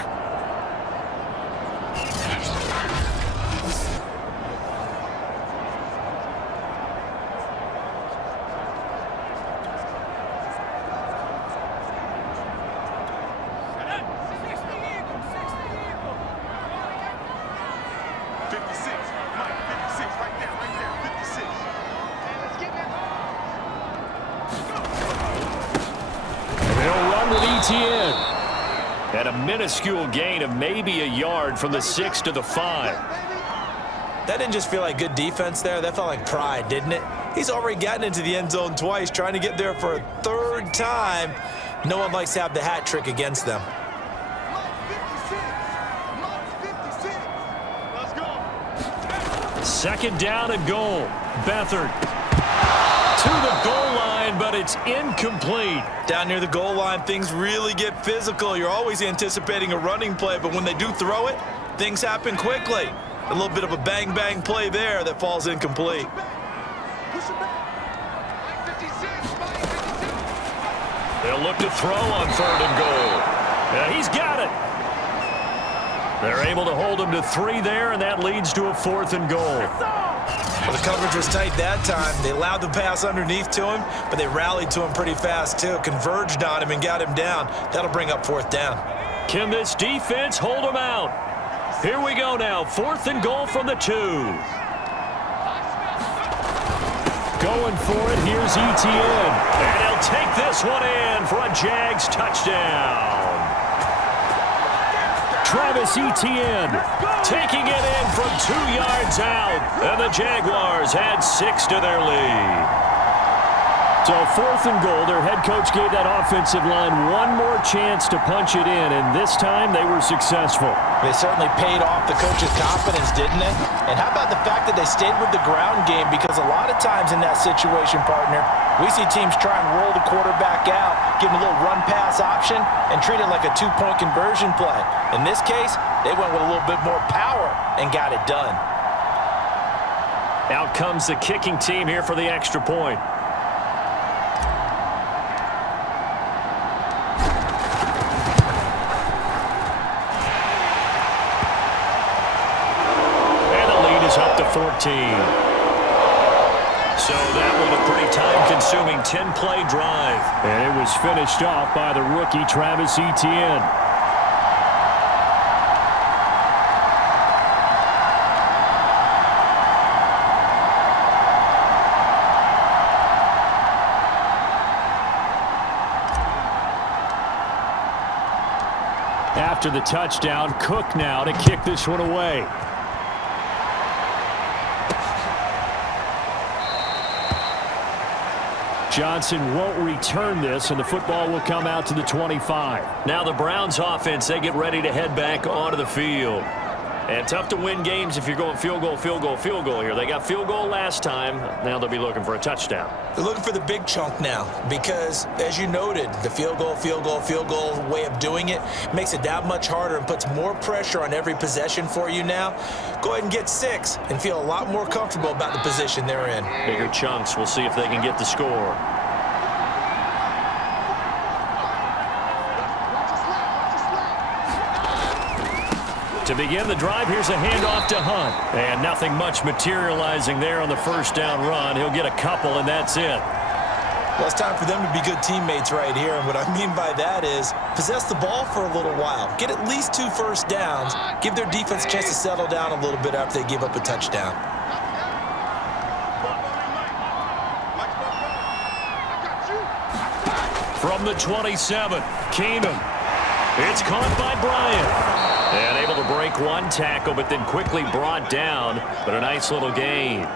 At a minuscule gain of maybe a yard from the 6 to the 5. That didn't just feel like good defense there. That felt like pride, didn't it? He's already gotten into the end zone twice, trying to get there for a 3rd time. No one likes to have the hat trick against them. Let's go. 2nd down and goal. Beathard to the goal line, but it's incomplete. Down near the goal line, things really get physical. You're always anticipating a running play, but when they do throw it, things happen quickly. A little bit of a bang-bang play there that falls incomplete. Push it back. Mike 56. Mike 56. They'll look to throw on 3rd and goal. Yeah, he's got it. They're able to hold him to 3 there, and that leads to a 4th and goal. Well, the coverage was tight that time. They allowed the pass underneath to him, but they rallied to him pretty fast, too. Converged on him and got him down. That'll bring up 4th down. Can this defense hold him out? Here we go now. 4th and goal from the 2. Going for it, here's ETN. And he'll take this one in for a Jags touchdown. Travis Etienne Taking it in from 2 yards out. And the Jaguars add 6 to their lead. So 4th and goal, their head coach gave that offensive line one more chance to punch it in, and this time they were successful. They certainly paid off the coach's confidence, didn't they? And how about the fact that they stayed with the ground game? Because a lot of times in that situation, partner, we see teams try and roll the quarterback out, give him a little run-pass option, and treat it like a 2-point conversion play. In this case, they went with a little bit more power and got it done. Out comes the kicking team here for the extra point. Up to 14. So that was a pretty time-consuming 10-play drive. And it was finished off by the rookie Travis Etienne. After the touchdown, Cook now to kick this one away. Johnson won't return this, and the football will come out to the 25. Now the Browns offense, they get ready to head back onto the field. And tough to win games if you're going field goal, field goal, field goal here. They got field goal last time. Now they'll be looking for a touchdown. They're looking for the big chunk now because, as you noted, the field goal way of doing it makes it that much harder and puts more pressure on every possession for you now. Go ahead and get 6 and feel a lot more comfortable about the position they're in. Bigger chunks. We'll see if they can get the score. To begin the drive, here's a handoff to Hunt. And nothing much materializing there on the first down run. He'll get a couple, and that's it. Well, it's time for them to be good teammates right here, and what I mean by that is possess the ball for a little while, get at least 2 first downs, give their defense a chance to settle down a little bit after they give up a touchdown. From the 27, Keenum. It's caught by Bryant. And able to break one tackle, but then quickly brought down. But a nice little gain.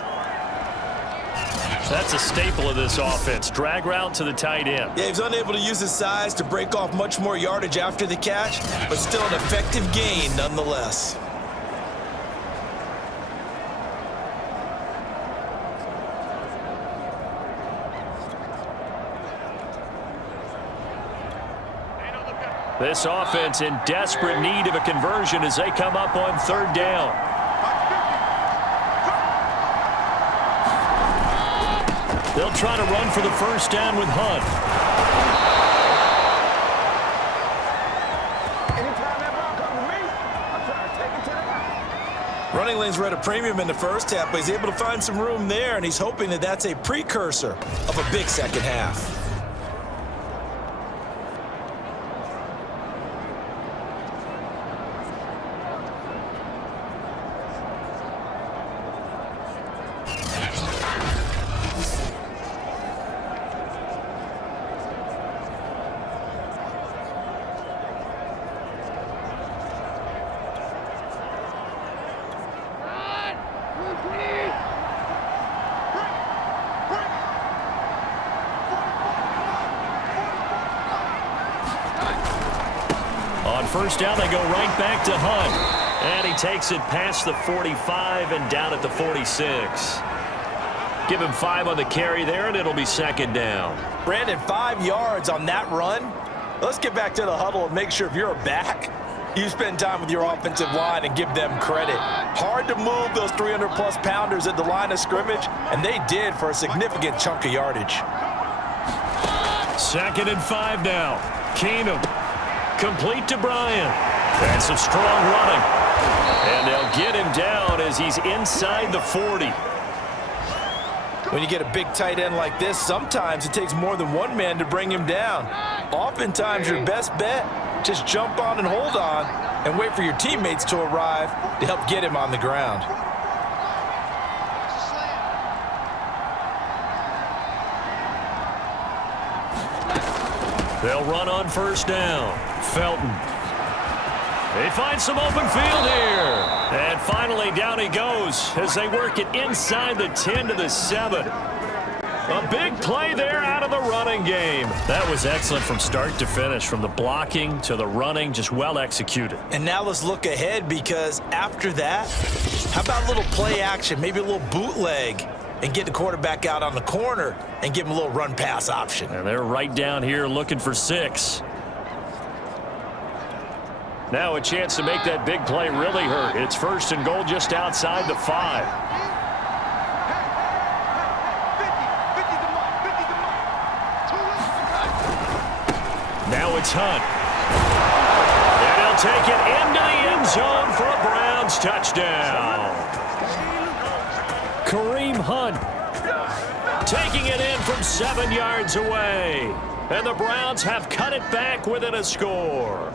That's a staple of this offense. Drag route to the tight end. Yeah, he was unable to use his size to break off much more yardage after the catch, but still an effective gain nonetheless. This offense in desperate need of a conversion as they come up on 3rd down. They'll try to run for the first down with Hunt. Anytime that ball comes to me, I'm trying to take it to the house. Running lanes were at a premium in the first half, but he's able to find some room there, and he's hoping that that's a precursor of a big second half. On first down, they go right back to Hunt. And he takes it past the 45 and down at the 46. Give him 5 on the carry there, and it'll be 2nd down. Brandon, 5 yards on that run. Let's get back to the huddle and make sure if you're a back, you spend time with your offensive line and give them credit. Hard to move those 300-plus pounders at the line of scrimmage, and they did for a significant chunk of yardage. 2nd and 5 now. Keenum. Complete to Bryant. And some strong running. And they'll get him down as he's inside the 40. When you get a big tight end like this, sometimes it takes more than one man to bring him down. Oftentimes, your best bet, just jump on and hold on and wait for your teammates to arrive to help get him on the ground. They'll run on first down. Felton. They find some open field here. And finally, down he goes as they work it inside the 10 to the 7. A big play there out of the running game. That was excellent from start to finish, from the blocking to the running, just well executed. And now let's look ahead, because after that, how about a little play action, maybe a little bootleg, and get the quarterback out on the corner and give him a little run-pass option. And they're right down here looking for 6. Now a chance to make that big play really hurt. It's 1st and goal just outside the 5. Now it's Hunt. And he'll take it into the end zone for a Browns touchdown. Kareem Hunt taking it in from 7 yards away. And the Browns have cut it back within a score.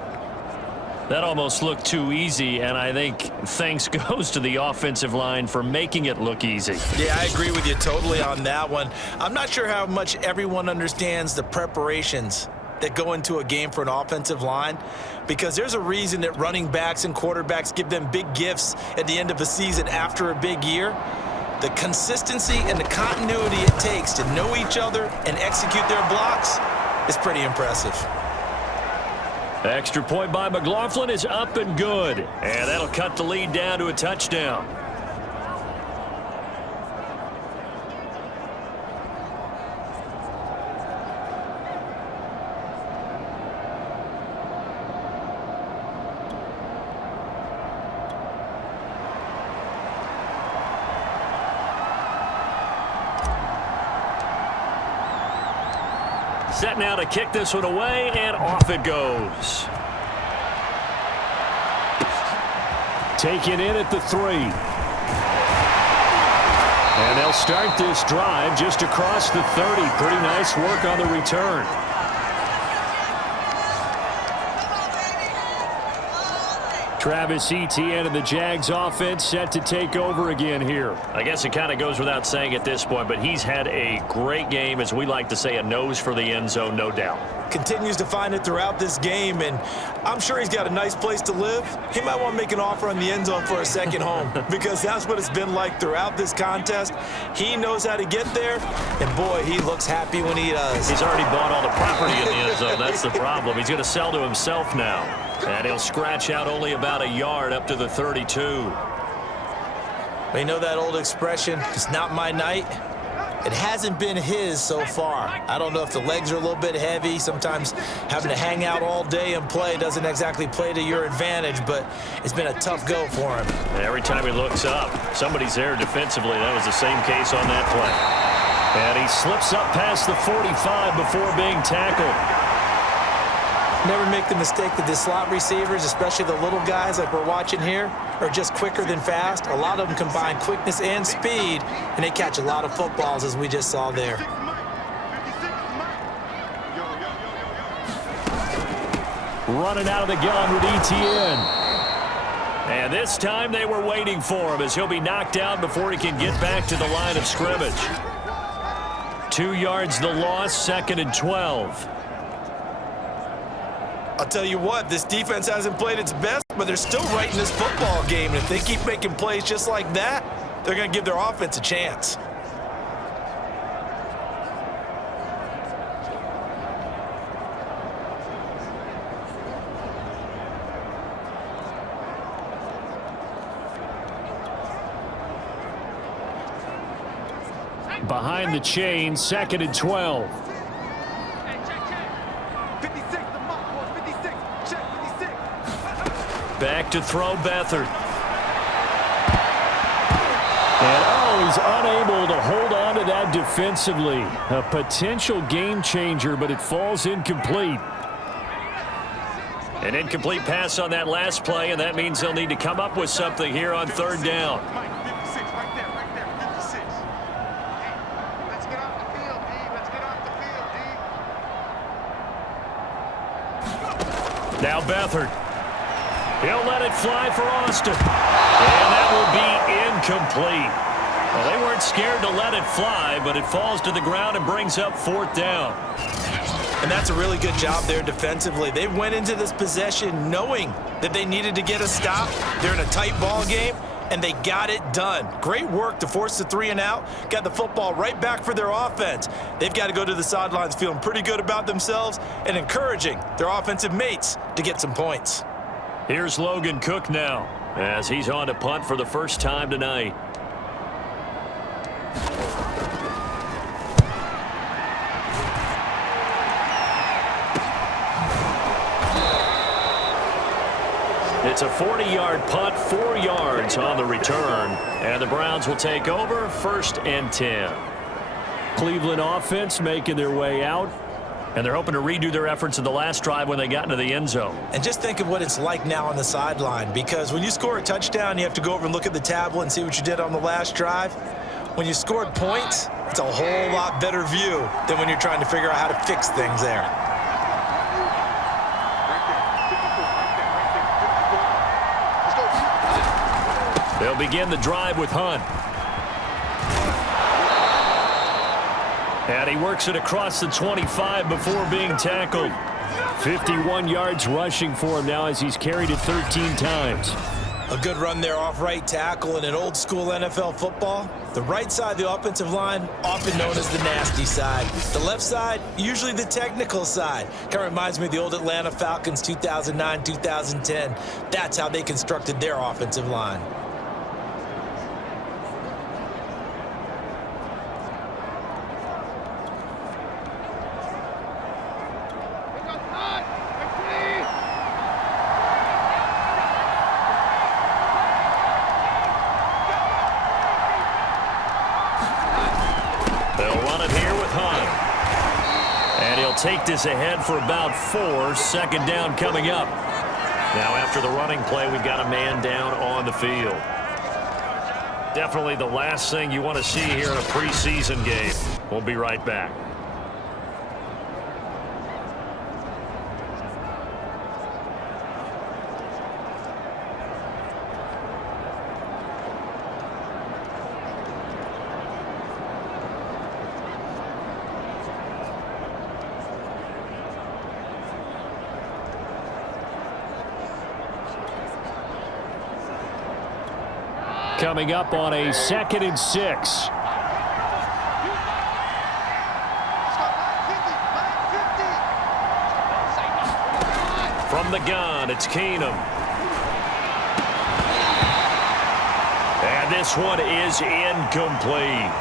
That almost looked too easy, and I think thanks goes to the offensive line for making it look easy. Yeah, I agree with you totally on that one. I'm not sure how much everyone understands the preparations that go into a game for an offensive line, because there's a reason that running backs and quarterbacks give them big gifts at the end of a season after a big year. The consistency and the continuity it takes to know each other and execute their blocks is pretty impressive. Extra point by McLaughlin is up and good. And that'll cut the lead down to a touchdown. Set now to kick this one away, and off it goes. Taken in at the 3. And they'll start this drive just across the 30. Pretty nice work on the return. Travis Etienne and the Jags offense set to take over again here. I guess it kind of goes without saying at this point, but he's had a great game, as we like to say, a nose for the end zone, no doubt. Continues to find it throughout this game, and I'm sure he's got a nice place to live. He might want to make an offer on the end zone for a second home because that's what it's been like throughout this contest. He knows how to get there, and boy, he looks happy when he does. He's already bought all the property in the end zone. That's the problem. He's going to sell to himself now. And he'll scratch out only about a yard up to the 32. Well, you know that old expression, it's not my night? It hasn't been his so far. I don't know if the legs are a little bit heavy. Sometimes having to hang out all day and play doesn't exactly play to your advantage, but it's been a tough go for him. Every time he looks up, somebody's there defensively. That was the same case on that play. And he slips up past the 45 before being tackled. Never make the mistake that the slot receivers, especially the little guys like we're watching here, are just quicker than fast. A lot of them combine quickness and speed, and they catch a lot of footballs, as we just saw there. Running out of the gun with Etienne. And this time they were waiting for him as he'll be knocked down before he can get back to the line of scrimmage. 2 yards the loss, 2nd and 12. I'll tell you what, this defense hasn't played its best, but they're still right in this football game. And if they keep making plays just like that, they're going to give their offense a chance. Behind the chain, 2nd and 12. Back to throw Beathard. And he's unable to hold on to that defensively. A potential game changer, but it falls incomplete. An incomplete pass on that last play, and that means they'll need to come up with something here on 3rd down. Now Beathard. He'll let it fly for Austin. And that will be incomplete. Well, they weren't scared to let it fly, but it falls to the ground and brings up 4th down. And that's a really good job there defensively. They went into this possession knowing that they needed to get a stop. They're in a tight ball game, and they got it done. Great work to force the 3 and out. Got the football right back for their offense. They've got to go to the sidelines feeling pretty good about themselves and encouraging their offensive mates to get some points. Here's Logan Cook now as he's on to punt for the first time tonight. It's a 40-yard punt, 4 yards on the return, and the Browns will take over 1st and 10. Cleveland offense making their way out. And they're hoping to redo their efforts in the last drive when they got into the end zone. And just think of what it's like now on the sideline, because when you score a touchdown, you have to go over and look at the tablet and see what you did on the last drive. When you scored points, it's a whole lot better view than when you're trying to figure out how to fix things there. They'll begin the drive with Hunt. And he works it across the 25 before being tackled. 51 yards rushing for him now as he's carried it 13 times. A good run there off right tackle in an old school NFL football. The right side of the offensive line, often known as the nasty side. The left side, usually the technical side. Kind of reminds me of the old Atlanta Falcons 2009, 2010. That's how they constructed their offensive line. Take this ahead for about 4. 2nd down coming up. Now after the running play, we've got a man down on the field. Definitely the last thing you want to see here in a preseason game. We'll be right back. Coming up on a 2nd and 6. From the gun, it's Keenum. And this one is incomplete.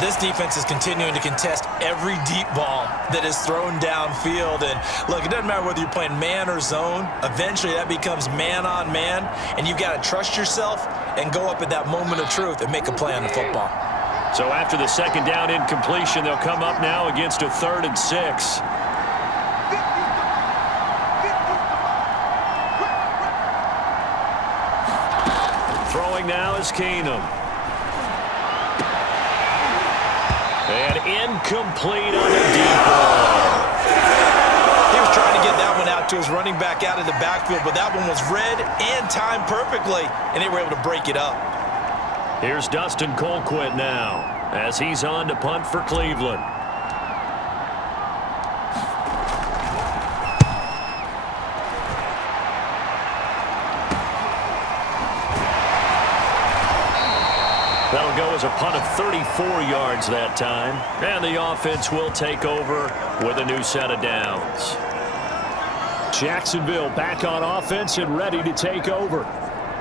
This defense is continuing to contest every deep ball that is thrown downfield. And look, it doesn't matter whether you're playing man or zone. Eventually, that becomes man on man. And you've got to trust yourself and go up at that moment of truth and make a play on the football. So after the 2nd down incompletion, they'll come up now against a 3rd and 6. Throwing now is Keenum. And incomplete on the deep ball. He was trying to get that one out to his running back out of the backfield, but that one was read and timed perfectly, and they were able to break it up. Here's Dustin Colquitt now as he's on to punt for Cleveland. That'll go as a punt of 34 yards that time. And the offense will take over with a new set of downs. Jacksonville back on offense and ready to take over.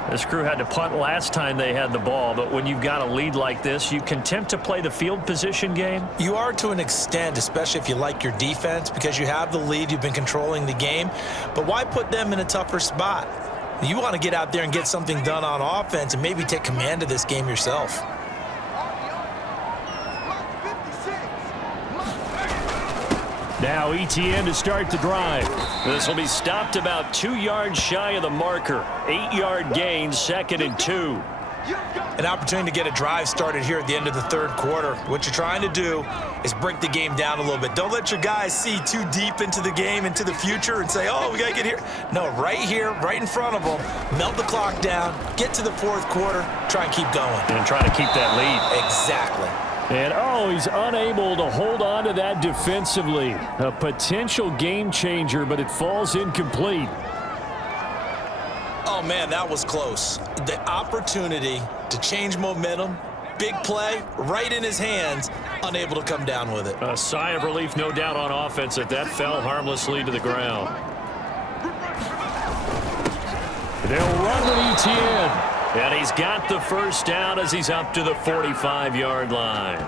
This crew had to punt last time they had the ball, but when you've got a lead like this, you can attempt to play the field position game. You are to an extent, especially if you like your defense, because you have the lead, you've been controlling the game. But why put them in a tougher spot? You want to get out there and get something done on offense and maybe take command of this game yourself. Now ETN to start the drive. This will be stopped about 2 yards shy of the marker. 8-yard gain, 2nd and 2. An opportunity to get a drive started here at the end of the 3rd quarter. What you're trying to do is break the game down a little bit. Don't let your guys see too deep into the game, into the future, and say, oh, we got to get here. No, right here, right in front of them, melt the clock down, get to the 4th quarter, try and keep going. And try to keep that lead. Exactly. And, oh, he's unable to hold on to that defensively. A potential game changer, but it falls incomplete. Oh, man, that was close. The opportunity to change momentum, big play, right in his hands, unable to come down with it. A sigh of relief, no doubt, on offense that fell harmlessly to the ground. They'll run with ETN. And he's got the 1st down as he's up to the 45-yard line. And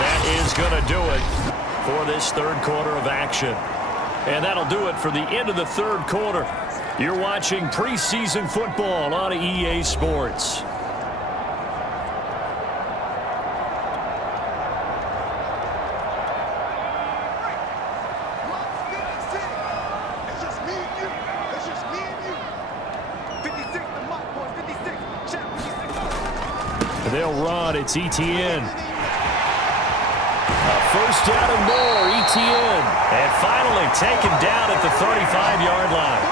that is going to do it for this 3rd quarter of action. And that'll do it for the end of the 3rd quarter. You're watching preseason football on EA Sports. They'll run. It's ETN. 1st down and more. ETN. And finally taken down at the 35-yard line.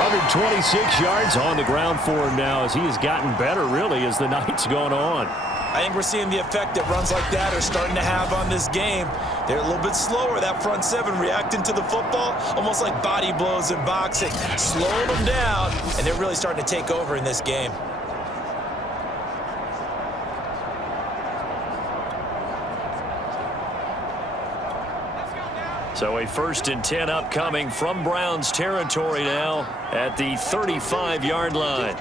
126 yards on the ground for him now as he has gotten better, really, as the night's gone on. I think we're seeing the effect that runs like that are starting to have on this game. They're a little bit slower, that front 7 reacting to the football, almost like body blows in boxing, slowing them down, and they're really starting to take over in this game. So a 1st and 10 upcoming from Browns territory now at the 35-yard line.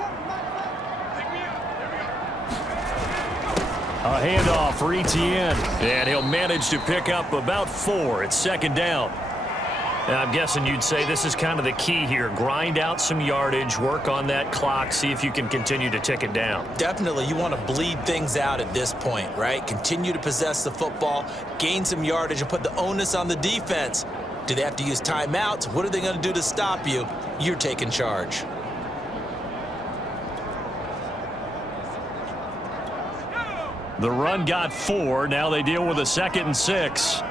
A handoff for ETN. And he'll manage to pick up about 4 at 2nd down. And I'm guessing you'd say this is kind of the key here. Grind out some yardage, work on that clock, see if you can continue to tick it down. Definitely, you want to bleed things out at this point, right? Continue to possess the football, gain some yardage, and put the onus on the defense. Do they have to use timeouts? What are they going to do to stop you? You're taking charge. The run got 4. Now they deal with a 2nd and 6.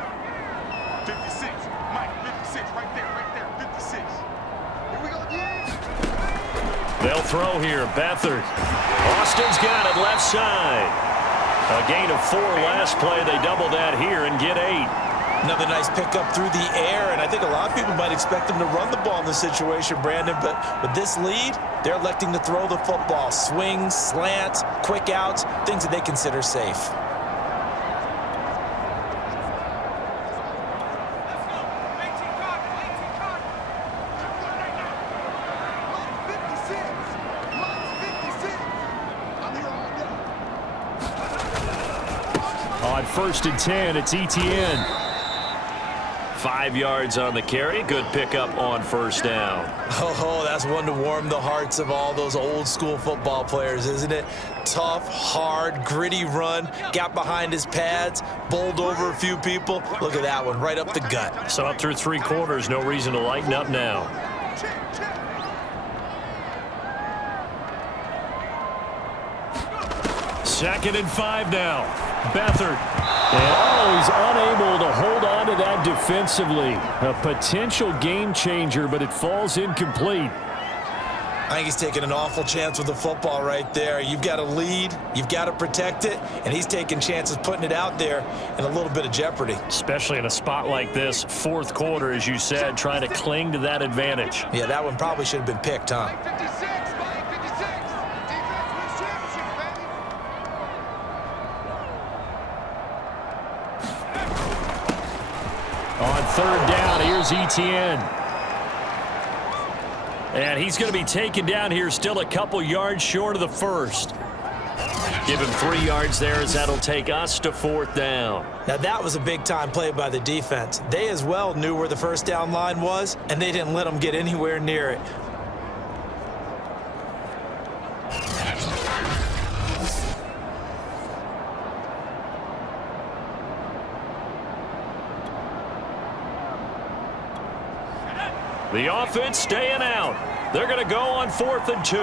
56. Mike, 56. Right there. 56. Here we go again. They'll throw here. Beathard. Austin's got it left side. A gain of 4 last play. They double that here and get 8. Another nice pickup through the air, and I think a lot of people might expect them to run the ball in this situation, Brandon, but with this lead, they're electing to throw the football. Swings, slants, quick outs, things that they consider safe. On 1st and 10, it's ETN. 5 yards on the carry. Good pickup on 1st down. Oh, that's one to warm the hearts of all those old school football players, isn't it? Tough, hard, gritty run. Got behind his pads, bowled over a few people. Look at that one, right up the gut. So up through 3 quarters, no reason to lighten up now. Second and 5 now. Beathard. And he's unable to hold on to that defensively. A potential game changer, but it falls incomplete. I think he's taking an awful chance with the football right there. You've got to lead, you've got to protect it, and he's taking chances putting it out there in a little bit of jeopardy. Especially in a spot like this, 4th quarter, as you said, trying to cling to that advantage. Yeah, that one probably should have been picked, huh? Mike, 56. Defense wins championship, baby. On 3rd down, here's ETN. And he's going to be taken down here, still a couple yards short of the 1st. Give him 3 yards there, as that'll take us to 4th down. Now that was a big-time play by the defense. They as well knew where the 1st down line was, and they didn't let them get anywhere near it. The offense staying out. They're going to go on 4th and 2.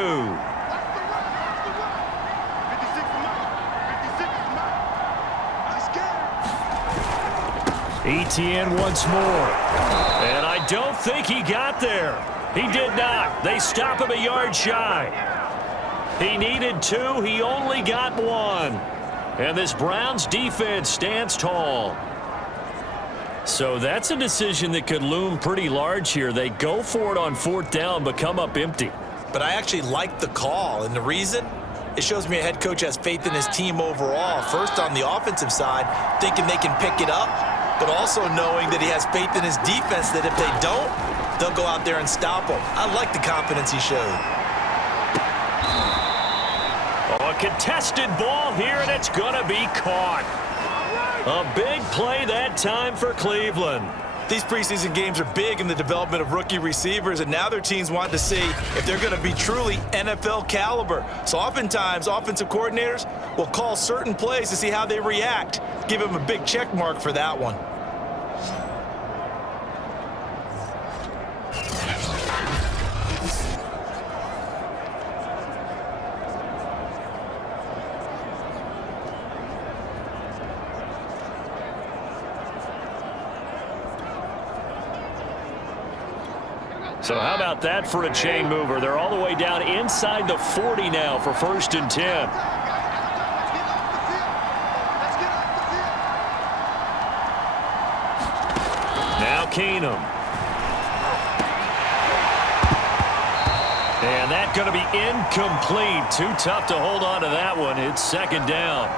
ETN once more. And I don't think he got there. He did not. They stop him a yard shy. He needed 2. He only got 1. And this Browns defense stands tall. So that's a decision that could loom pretty large here. They go for it on 4th down, but come up empty. But I actually like the call, and the reason? It shows me a head coach has faith in his team overall. First on the offensive side, thinking they can pick it up, but also knowing that he has faith in his defense that if they don't, they'll go out there and stop them. I like the confidence he showed. Oh, a contested ball here, and it's going to be caught. A big play that time for Cleveland. These preseason games are big in the development of rookie receivers, and now their teams want to see if they're going to be truly NFL caliber. So oftentimes, offensive coordinators will call certain plays to see how they react. Give them a big check mark for that one. So how about that for a chain mover? They're all the way down inside the 40 now for 1st and 10. Now Keenum. And that's going to be incomplete. Too tough to hold on to that one. It's 2nd down.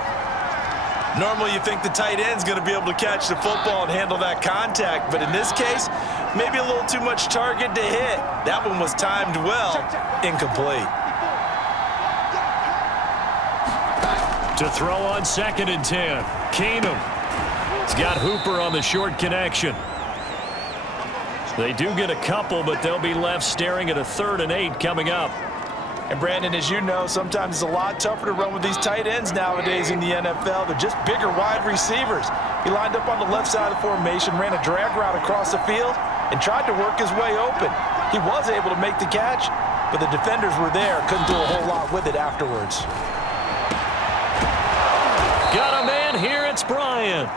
Normally you think the tight end's going to be able to catch the football and handle that contact, but in this case, maybe a little too much target to hit. That one was timed well, incomplete. To throw on 2nd and 10. Keenum. He's got Hooper on the short connection. They do get a couple, but they'll be left staring at a 3rd and 8 coming up. And Brandon, as you know, sometimes it's a lot tougher to run with these tight ends nowadays in the NFL. They're just bigger wide receivers. He lined up on the left side of the formation, ran a drag route across the field, and tried to work his way open. He was able to make the catch, but the defenders were there, couldn't do a whole lot with it afterwards. Got a man here, it's Bryant.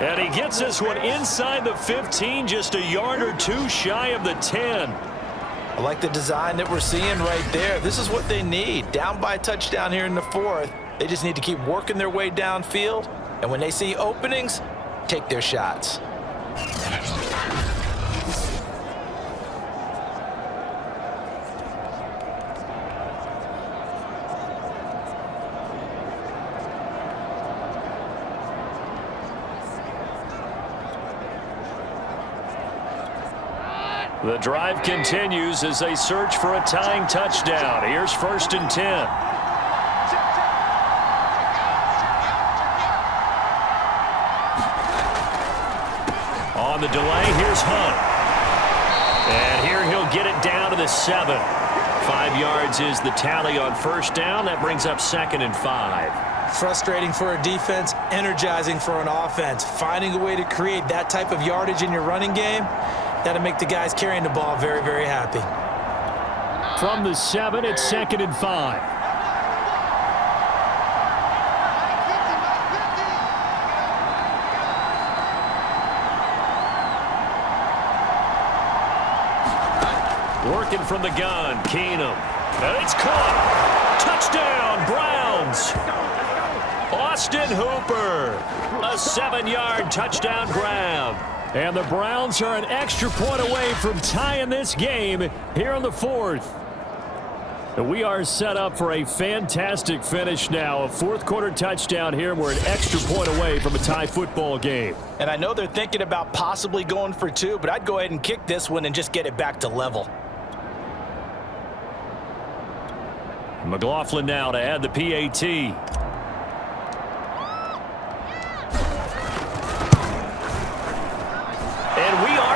And he gets this one inside the 15, just a yard or two shy of the 10. I like the design that we're seeing right there. This is what they need. Down by a touchdown here in the 4th. They just need to keep working their way downfield. And when they see openings, take their shots. The drive continues as they search for a tying touchdown. Here's 1st and 10. On the delay, here's Hunt. And here he'll get it down to the 7. 5 yards is the tally on 1st down. That brings up 2nd and 5. Frustrating for a defense, energizing for an offense. Finding a way to create that type of yardage in your running game, that'll make the guys carrying the ball very, very happy. From the 7, it's 2nd and 5. Working from the gun, Keenum. And it's caught. Touchdown, Browns. Austin Hooper. A 7-yard touchdown grab. And the Browns are an extra point away from tying this game here in the 4th. And we are set up for a fantastic finish now. A 4th quarter touchdown here. We're an extra point away from a tie football game. And I know they're thinking about possibly going for 2, but I'd go ahead and kick this one and just get it back to level. McLaughlin now to add the PAT.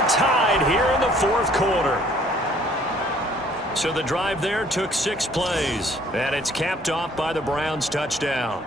Tied here in the 4th quarter. So the drive there took 6 plays, and it's capped off by the Browns touchdown.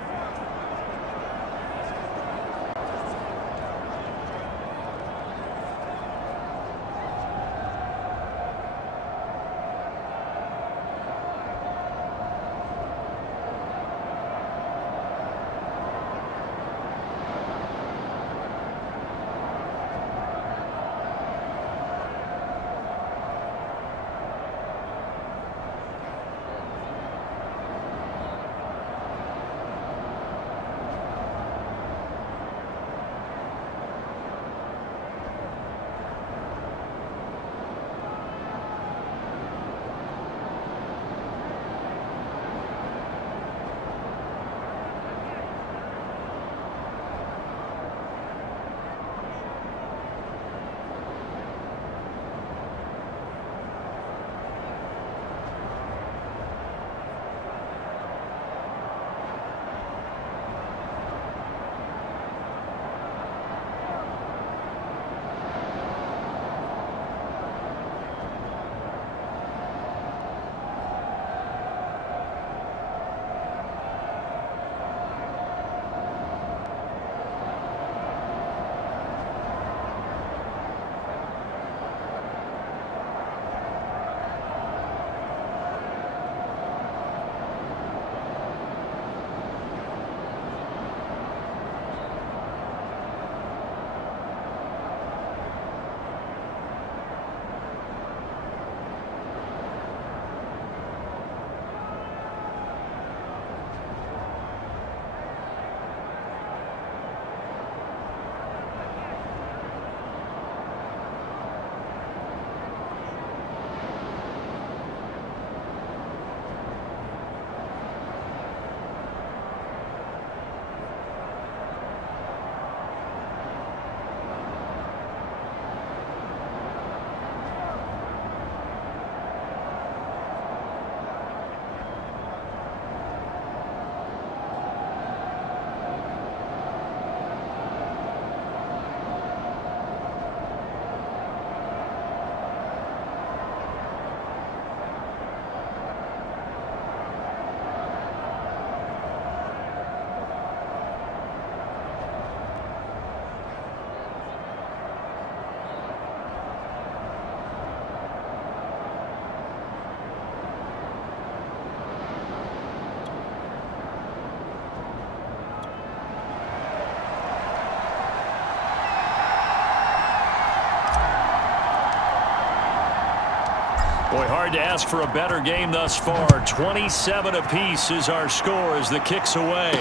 hard to ask for a better game thus far. 27 apiece is our score as the kick's away.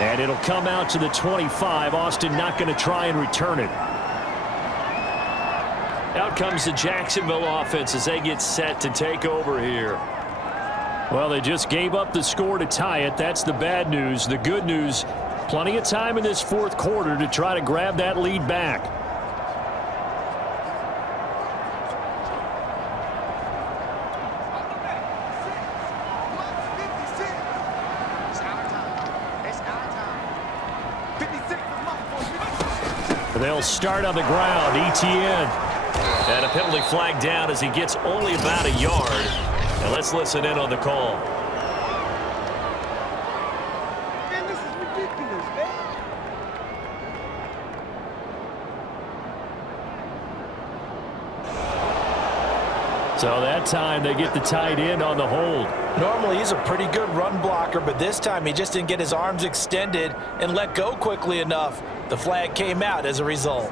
And it'll come out to the 25. Austin not going to try and return it. Out comes the Jacksonville offense as they get set to take over here. Well, they just gave up the score to tie it. That's the bad news. The good news, plenty of time in this fourth quarter to try to grab that lead back. They'll start on the ground. ETN. And a penalty flag down as he gets only about a yard. And let's listen in on the call. Man, this is ridiculous, man. So that time they get the tight end on the hold. Normally, he's a pretty good run blocker, but this time he just didn't get his arms extended and let go quickly enough. The flag came out as a result.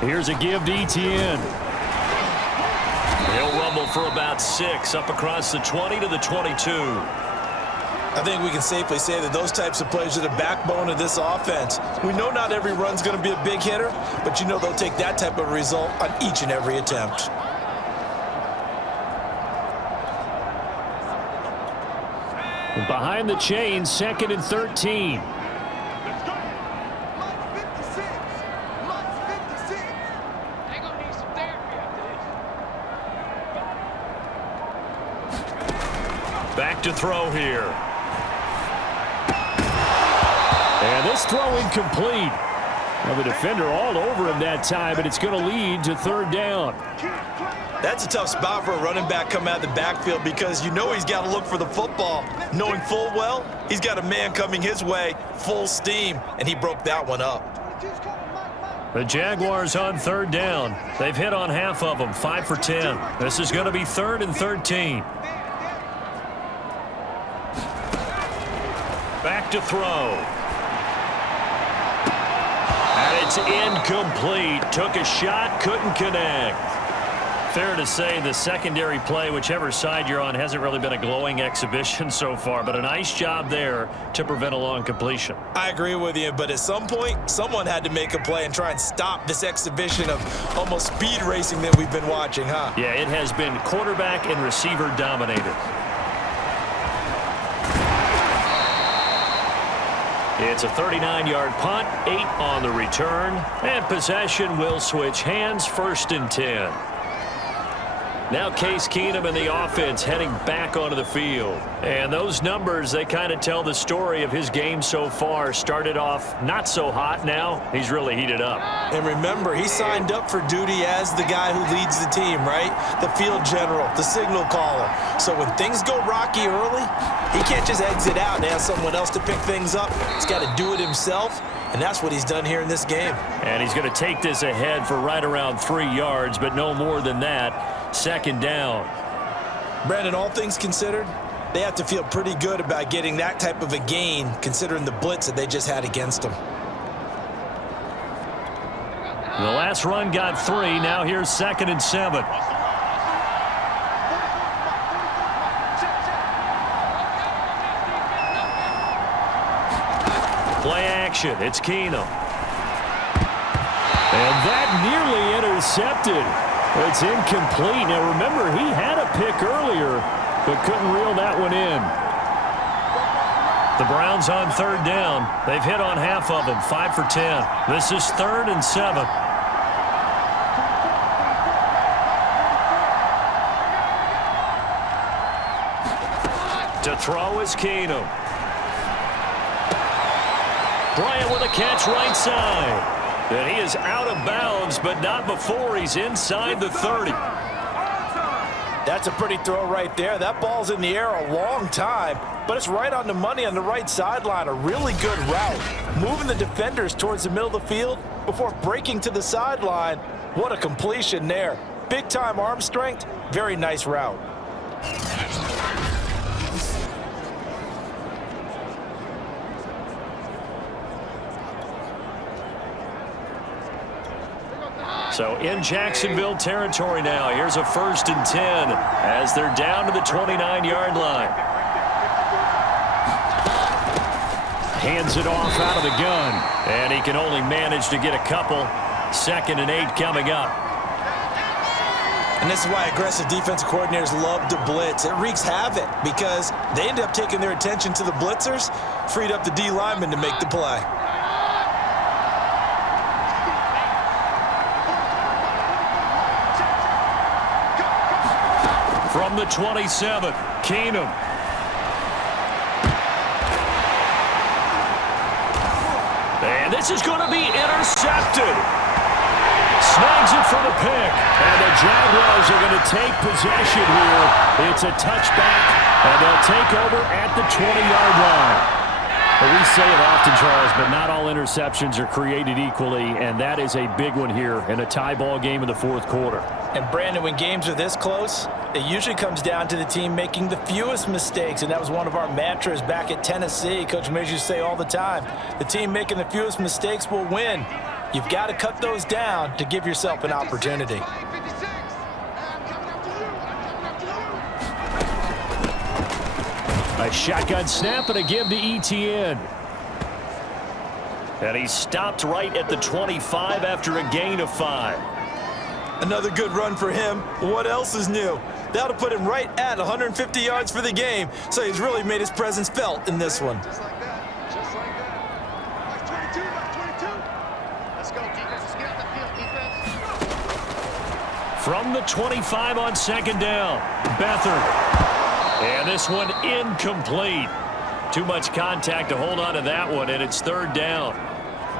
Here's a give to ETN. He'll rumble for about 6 up across the 20 to the 22. I think we can safely say that those types of plays are the backbone of this offense. We know not every run's going to be a big hitter, but you know they'll take that type of result on each and every attempt. Behind the chains, 2nd and 13. Back to throw here. And this throw incomplete. Well, the defender all over him that time, but it's going to lead to 3rd down. That's a tough spot for a running back coming out of the backfield because you know he's got to look for the football, knowing full well he's got a man coming his way full steam, and he broke that one up. The Jaguars on 3rd down. They've hit on half of them, 5 for 10. This is going to be 3rd and 13. Back to throw. And it's incomplete. Took a shot, couldn't connect. Fair to say the secondary play, whichever side you're on, hasn't really been a glowing exhibition so far, but a nice job there to prevent a long completion. I agree with you, but at some point, someone had to make a play and try and stop this exhibition of almost speed racing that we've been watching, huh? Yeah, it has been quarterback and receiver dominated. It's a 39-yard punt, 8 on the return, and possession will switch hands, 1st and 10. Now Case Keenum and the offense heading back onto the field. And those numbers, they kind of tell the story of his game so far. Started off not so hot. Now he's really heated up. And remember, he signed up for duty as the guy who leads the team, right? The field general, the signal caller. So when things go rocky early, he can't just exit out and ask someone else to pick things up. He's got to do it himself, and that's what he's done here in this game. And he's going to take this ahead for right around 3 yards, but no more than that. 2nd down. Brandon, all things considered, they have to feel pretty good about getting that type of a gain considering the blitz that they just had against them. The last run got 3. Now here's 2nd and 7. Play action. It's Keenum. And that nearly intercepted. It's incomplete. Now, remember, he had a pick earlier, but couldn't reel that one in. The Browns on 3rd down. They've hit on half of them, 5 for 10. This is 3rd and 7. To throw is Keenum. Bryant with a catch right side. And he is out of bounds, but not before he's inside the 30. That's a pretty throw right there. That ball's in the air a long time, but it's right on the money on the right sideline. A really good route. Moving the defenders towards the middle of the field before breaking to the sideline. What a completion there. Big-time arm strength. Very nice route. So in Jacksonville territory now. Here's a 1st and 10 as they're down to the 29-yard line. Hands it off out of the gun. And he can only manage to get a couple. 2nd and 8 coming up. And this is why aggressive defensive coordinators love to blitz. It wreaks havoc because they end up taking their attention to the blitzers, freed up the D lineman to make the play. From the 27, Keenum. And this is going to be intercepted. Snags it for the pick. And the Jaguars are going to take possession here. It's a touchback, and they'll take over at the 20-yard line. Well, we say it often, Charles, but not all interceptions are created equally, and that is a big one here in a tie ball game in the 4th quarter. And, Brandon, when games are this close, it usually comes down to the team making the fewest mistakes, and that was one of our mantras back at Tennessee. Coach Mays used to say all the time, the team making the fewest mistakes will win. You've got to cut those down to give yourself an opportunity. A shotgun snap and a give to Etienne. And he stopped right at the 25 after a gain of 5. Another good run for him. What else is new? That'll put him right at 150 yards for the game, so he's really made his presence felt in this one. Just like that. Just like that. That's 22. That's 22. Let's go, defense. Let's get out the field, defense. From the 25 on 2nd down, Beathard. And this one incomplete. Too much contact to hold on to that one, and it's 3rd down.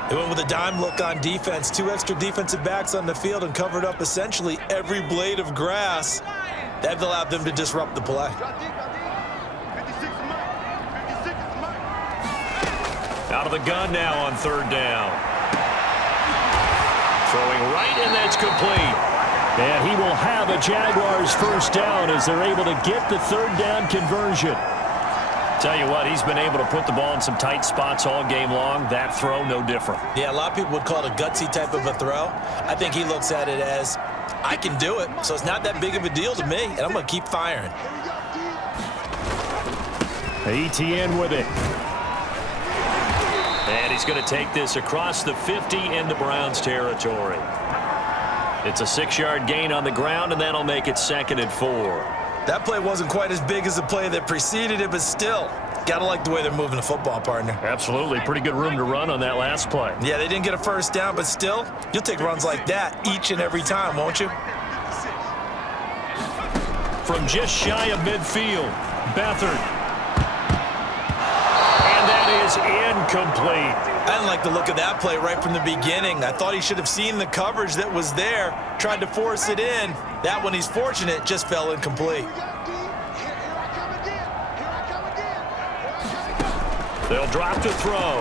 They went with a dime look on defense. 2 extra defensive backs on the field and covered up essentially every blade of grass. That allowed them to disrupt the play. Out of the gun now on 3rd down. Throwing right, and that's complete. And he will have a Jaguars 1st down as they're able to get the 3rd down conversion. Tell you what, he's been able to put the ball in some tight spots all game long. That throw, no different. Yeah, a lot of people would call it a gutsy type of a throw. I think he looks at it as, I can do it, so it's not that big of a deal to me, and I'm going to keep firing. Etienne with it. And he's going to take this across the 50 into Browns territory. It's a 6-yard gain on the ground, and that'll make it 2nd and 4. That play wasn't quite as big as the play that preceded it, but still, got to like the way they're moving the football, partner. Absolutely. Pretty good room to run on that last play. Yeah, they didn't get a 1st down, but still, you'll take runs like that each and every time, won't you? From just shy of midfield, Beathard. And that is incomplete. I didn't like the look of that play right from the beginning. I thought he should have seen the coverage that was there, tried to force it in. That one, he's fortunate, just fell incomplete. They'll drop to throw.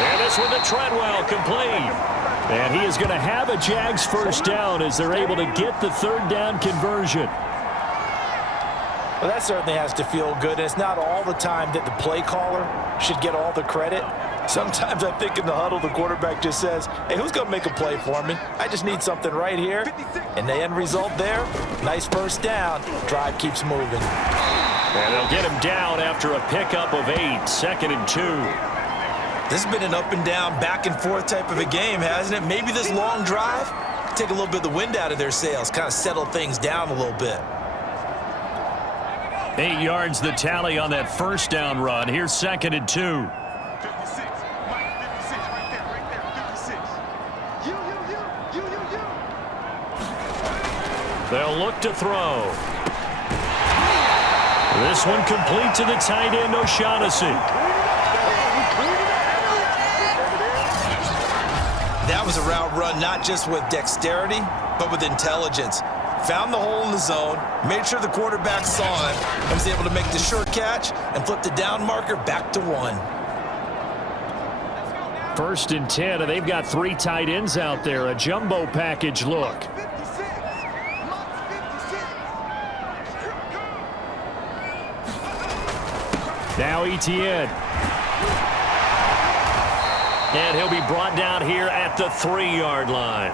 And this one to Treadwell, complete. And he is going to have a Jags 1st down as they're able to get the 3rd down conversion. Well, that certainly has to feel good. And it's not all the time that the play caller should get all the credit. Sometimes I think in the huddle, the quarterback just says, hey, who's going to make a play for me? I just need something right here. And the end result there, nice 1st down. Drive keeps moving. And they'll get him down after a pickup of 8, 2nd and 2. This has been an up and down, back and forth type of a game, hasn't it? Maybe this long drive take a little bit of the wind out of their sails, kind of settle things down a little bit. 8 yards the tally on that 1st down run. Here's 2nd and 2. 56. Mike, 56. Right there. 56. You. They'll look to throw. This one complete to the tight end, O'Shaughnessy. That was a route run not just with dexterity, but with intelligence. Found the hole in the zone, made sure the quarterback saw it, and was able to make the short catch and flip the down marker back to 1. 1st and 10, and they've got 3 tight ends out there. A jumbo package look. Now Etienne. And he'll be brought down here at the 3-yard line.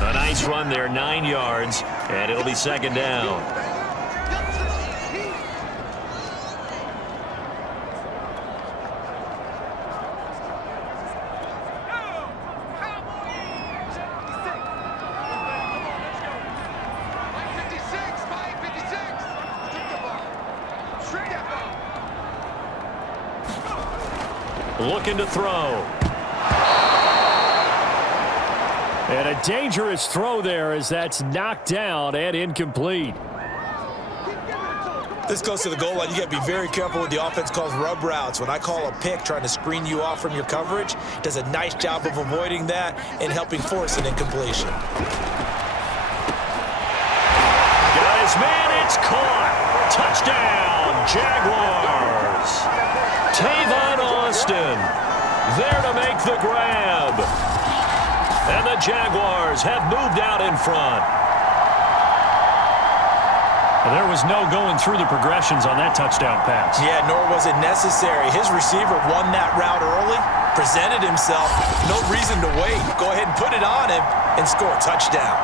A nice run there, 9 yards, and it'll be 2nd down. Looking to throw. And a dangerous throw there as that's knocked down and incomplete. This goes to the goal line. You got to be very careful with the offense calls rub routes. When I call a pick trying to screen you off from your coverage, does a nice job of avoiding that and helping force an incompletion. Got his man, it's caught. Touchdown, Jaguars. Tavon Austin there to make the grab. And the Jaguars have moved out in front. And there was no going through the progressions on that touchdown pass. Yeah, nor was it necessary. His receiver won that route early, presented himself, no reason to wait. Go ahead and put it on him and score a touchdown.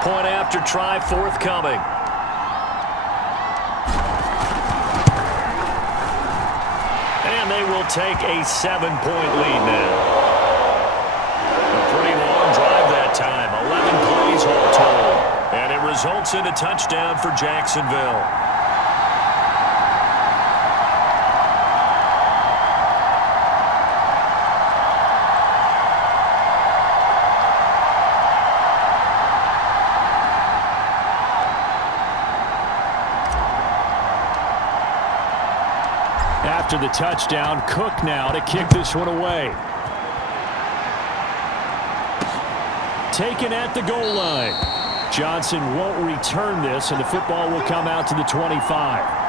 Point after try forthcoming. And they will take a 7-point lead now. A pretty long drive that time. 11 plays all told. And it results in a touchdown for Jacksonville. After the touchdown, Cook now to kick this one away. Taken at the goal line. Johnson won't return this, and the football will come out to the 25.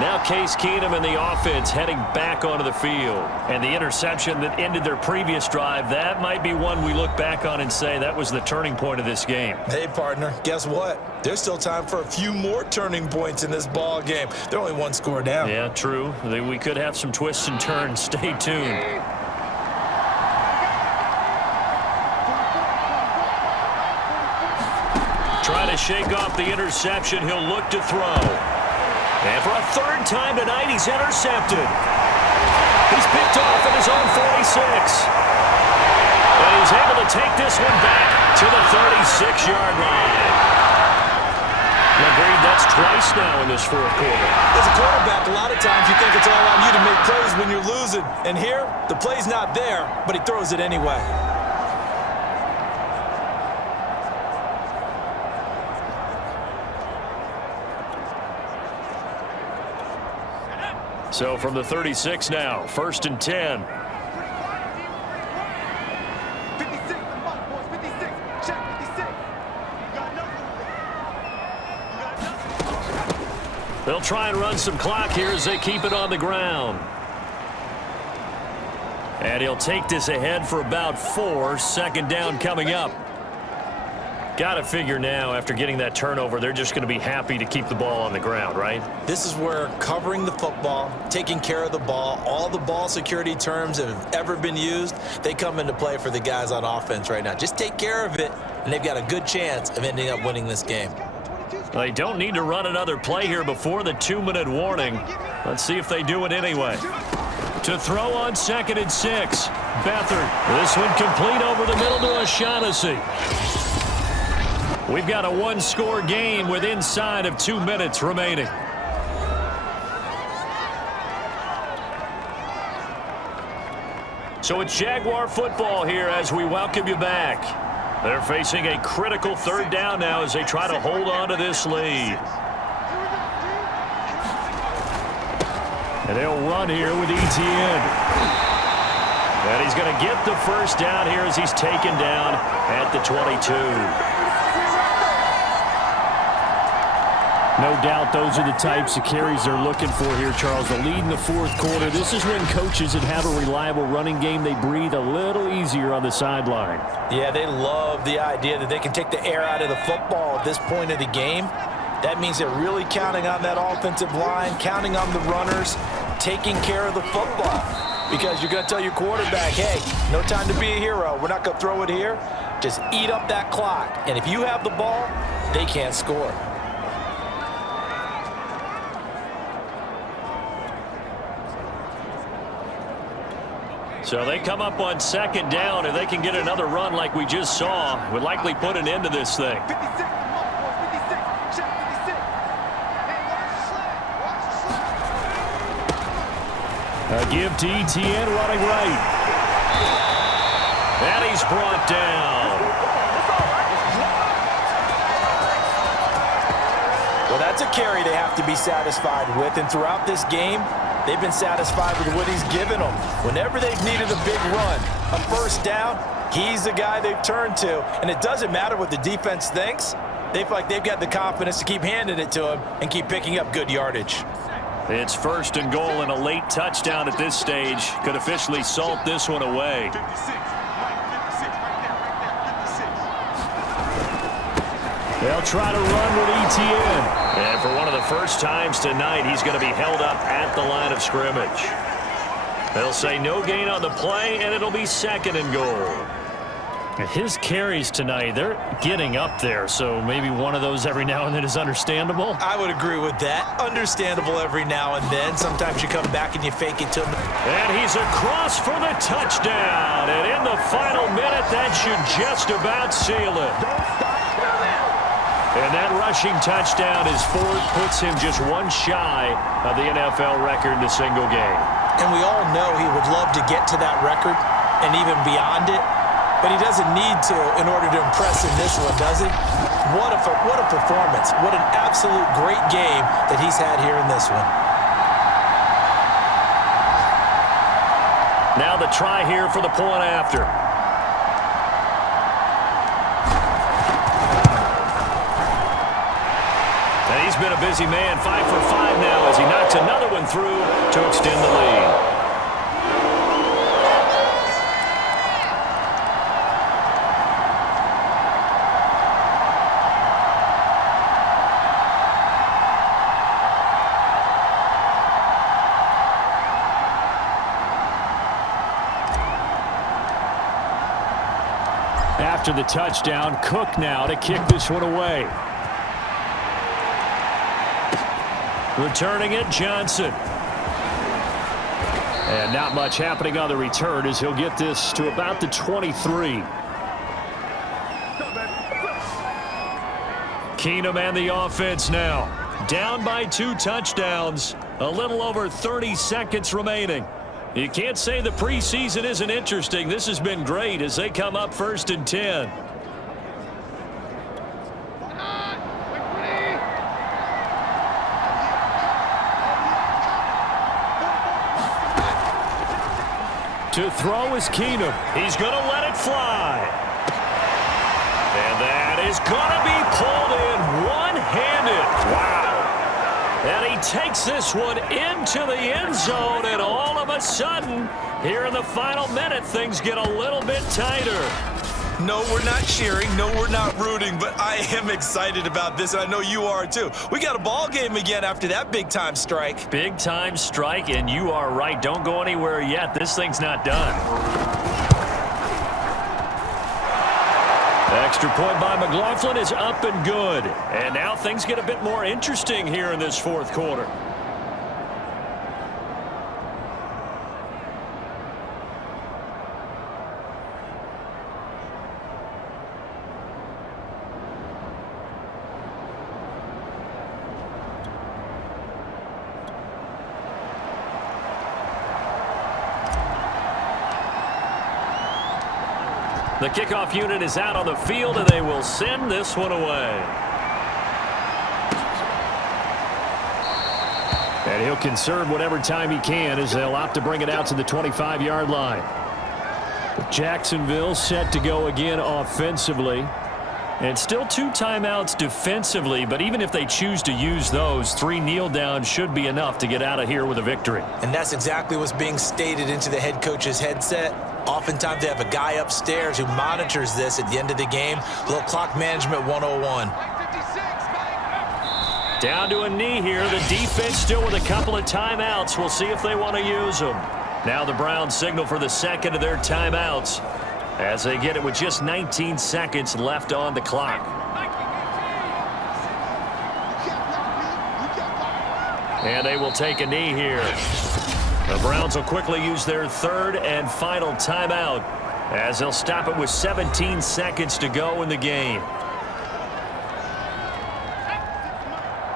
Now Case Keenum and the offense heading back onto the field. And the interception that ended their previous drive, that might be one we look back on and say that was the turning point of this game. Hey, partner, guess what? There's still time for a few more turning points in this ball game. They're only one score down. Yeah, true. We could have some twists and turns. Stay tuned. Trying to shake off the interception. He'll look to throw. And for a 3rd time tonight, he's intercepted. He's picked off at his own 46. And he's able to take this one back to the 36-yard line. Agreed, that's twice now in this 4th quarter. As a quarterback, a lot of times you think it's all on you to make plays when you're losing. And here, the play's not there, but he throws it anyway. So from the 36 now, 1st and 10. 56, boys, 56. Check 56. They'll try and run some clock here as they keep it on the ground. And he'll take this ahead for about 4. 2nd down coming up. Got to figure now, after getting that turnover, they're just going to be happy to keep the ball on the ground, right? This is where covering the football, taking care of the ball, all the ball security terms that have ever been used, they come into play for the guys on offense right now. Just take care of it, and they've got a good chance of ending up winning this game. They don't need to run another play here before the 2-minute warning. Let's see if they do it anyway. To throw on 2nd and 6. Beathard. This one complete over the middle to O'Shaughnessy. We've got a 1-score game with inside of 2 minutes remaining. So it's Jaguar football here as we welcome you back. They're facing a critical 3rd down now as they try to hold on to this lead. And they'll run here with Etienne. And he's going to get the 1st down here as he's taken down at the 22. No doubt those are the types of carries they're looking for here, Charles. The lead in the fourth quarter. This is when coaches that have a reliable running game, they breathe a little easier on the sideline. Yeah, they love the idea that they can take the air out of the football at this point of the game. That means they're really counting on that offensive line, counting on the runners, taking care of the football. Because you're going to tell your quarterback, hey, no time to be a hero. We're not going to throw it here. Just eat up that clock. And if you have the ball, they can't score. So they come up on second down. If they can get another run like we just saw, would likely put an end to this thing. 56, check 56. Hey, watch the slide. A give to Etienne running right. And he's brought down. Well, that's a carry they have to be satisfied with. And throughout this game, they've been satisfied with what he's given them. Whenever they've needed a big run, a first down, he's the guy they've turned to. And it doesn't matter what the defense thinks. They feel like they've got the confidence to keep handing it to him and keep picking up good yardage. It's first and goal and a late touchdown at this stage. Could officially salt this one away. 56, right there, 56. They'll try to run with Etienne. And for one of the first times tonight, he's going to be held up at the line of scrimmage. They'll say no gain on the play, and it'll be second and goal. His carries tonight, they're getting up there, so maybe one of those every now and then is understandable. I would agree with that. Understandable every now and then. Sometimes you come back and you fake it to him. And he's across for the touchdown. And in the final minute, that should just about seal it. And that rushing touchdown is fourth, puts him just one shy of the NFL record in a single game. And we all know he would love to get to that record and even beyond it. But he doesn't need to in order to impress in this one, does he? What a performance. What an absolute great game that he's had here in this one. Now the try here for the point after. And he's been a busy man, 5 for 5 now as he knocks another one through to extend the lead. After the touchdown, Cook now to kick this one away. Returning it, Johnson. And not much happening on the return as he'll get this to about the 23. Keenum and the offense now. Down by 2 touchdowns. A little over 30 seconds remaining. You can't say the preseason isn't interesting. This has been great as they come up first and 10. To throw is Keenum. He's going to let it fly. And that is going to be pulled in one-handed. Wow. And he takes this one into the end zone, and all of a sudden, here in the final minute, things get a little bit tighter. No, we're not cheering. No, we're not rooting, but I am excited about this, and I know you are too. We got a ball game again after that big-time strike. Big-time strike, and you are right. Don't go anywhere yet. This thing's not done. Extra point by McLaughlin is up and good. And now things get a bit more interesting here in this fourth quarter. The kickoff unit is out on the field, and they will send this one away. And he'll conserve whatever time he can as they'll opt to bring it out to the 25-yard line. Jacksonville set to go again offensively. And still 2 timeouts defensively, but even if they choose to use those, 3 kneel downs should be enough to get out of here with a victory. And that's exactly what's being stated into the head coach's headset. Oftentimes they have a guy upstairs who monitors this at the end of the game. A little clock management 101. Down to a knee here. The defense still with a couple of timeouts. We'll see if they want to use them. Now the Browns signal for the second of their timeouts as they get it with just 19 seconds left on the clock. And they will take a knee here. The Browns will quickly use their third and final timeout as they'll stop it with 17 seconds to go in the game.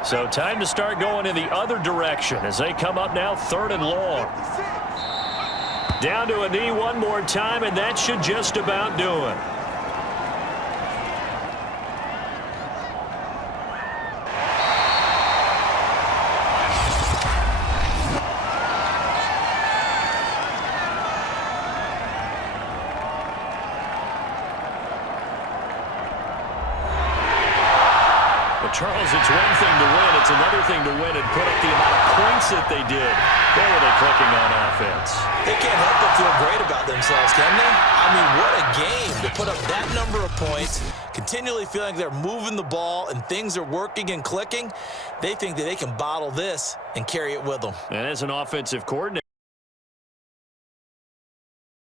So time to start going in the other direction as they come up now 3rd and long. Down to a knee one more time, and that should just about do it. Charles, it's one thing to win. It's another thing to win and put up the amount of points that they did. Boy, were they clicking on offense. They can't help but feel great about themselves, can they? I mean, what a game to put up that number of points, continually feeling like they're moving the ball and things are working and clicking. They think that they can bottle this and carry it with them. And as an offensive coordinator,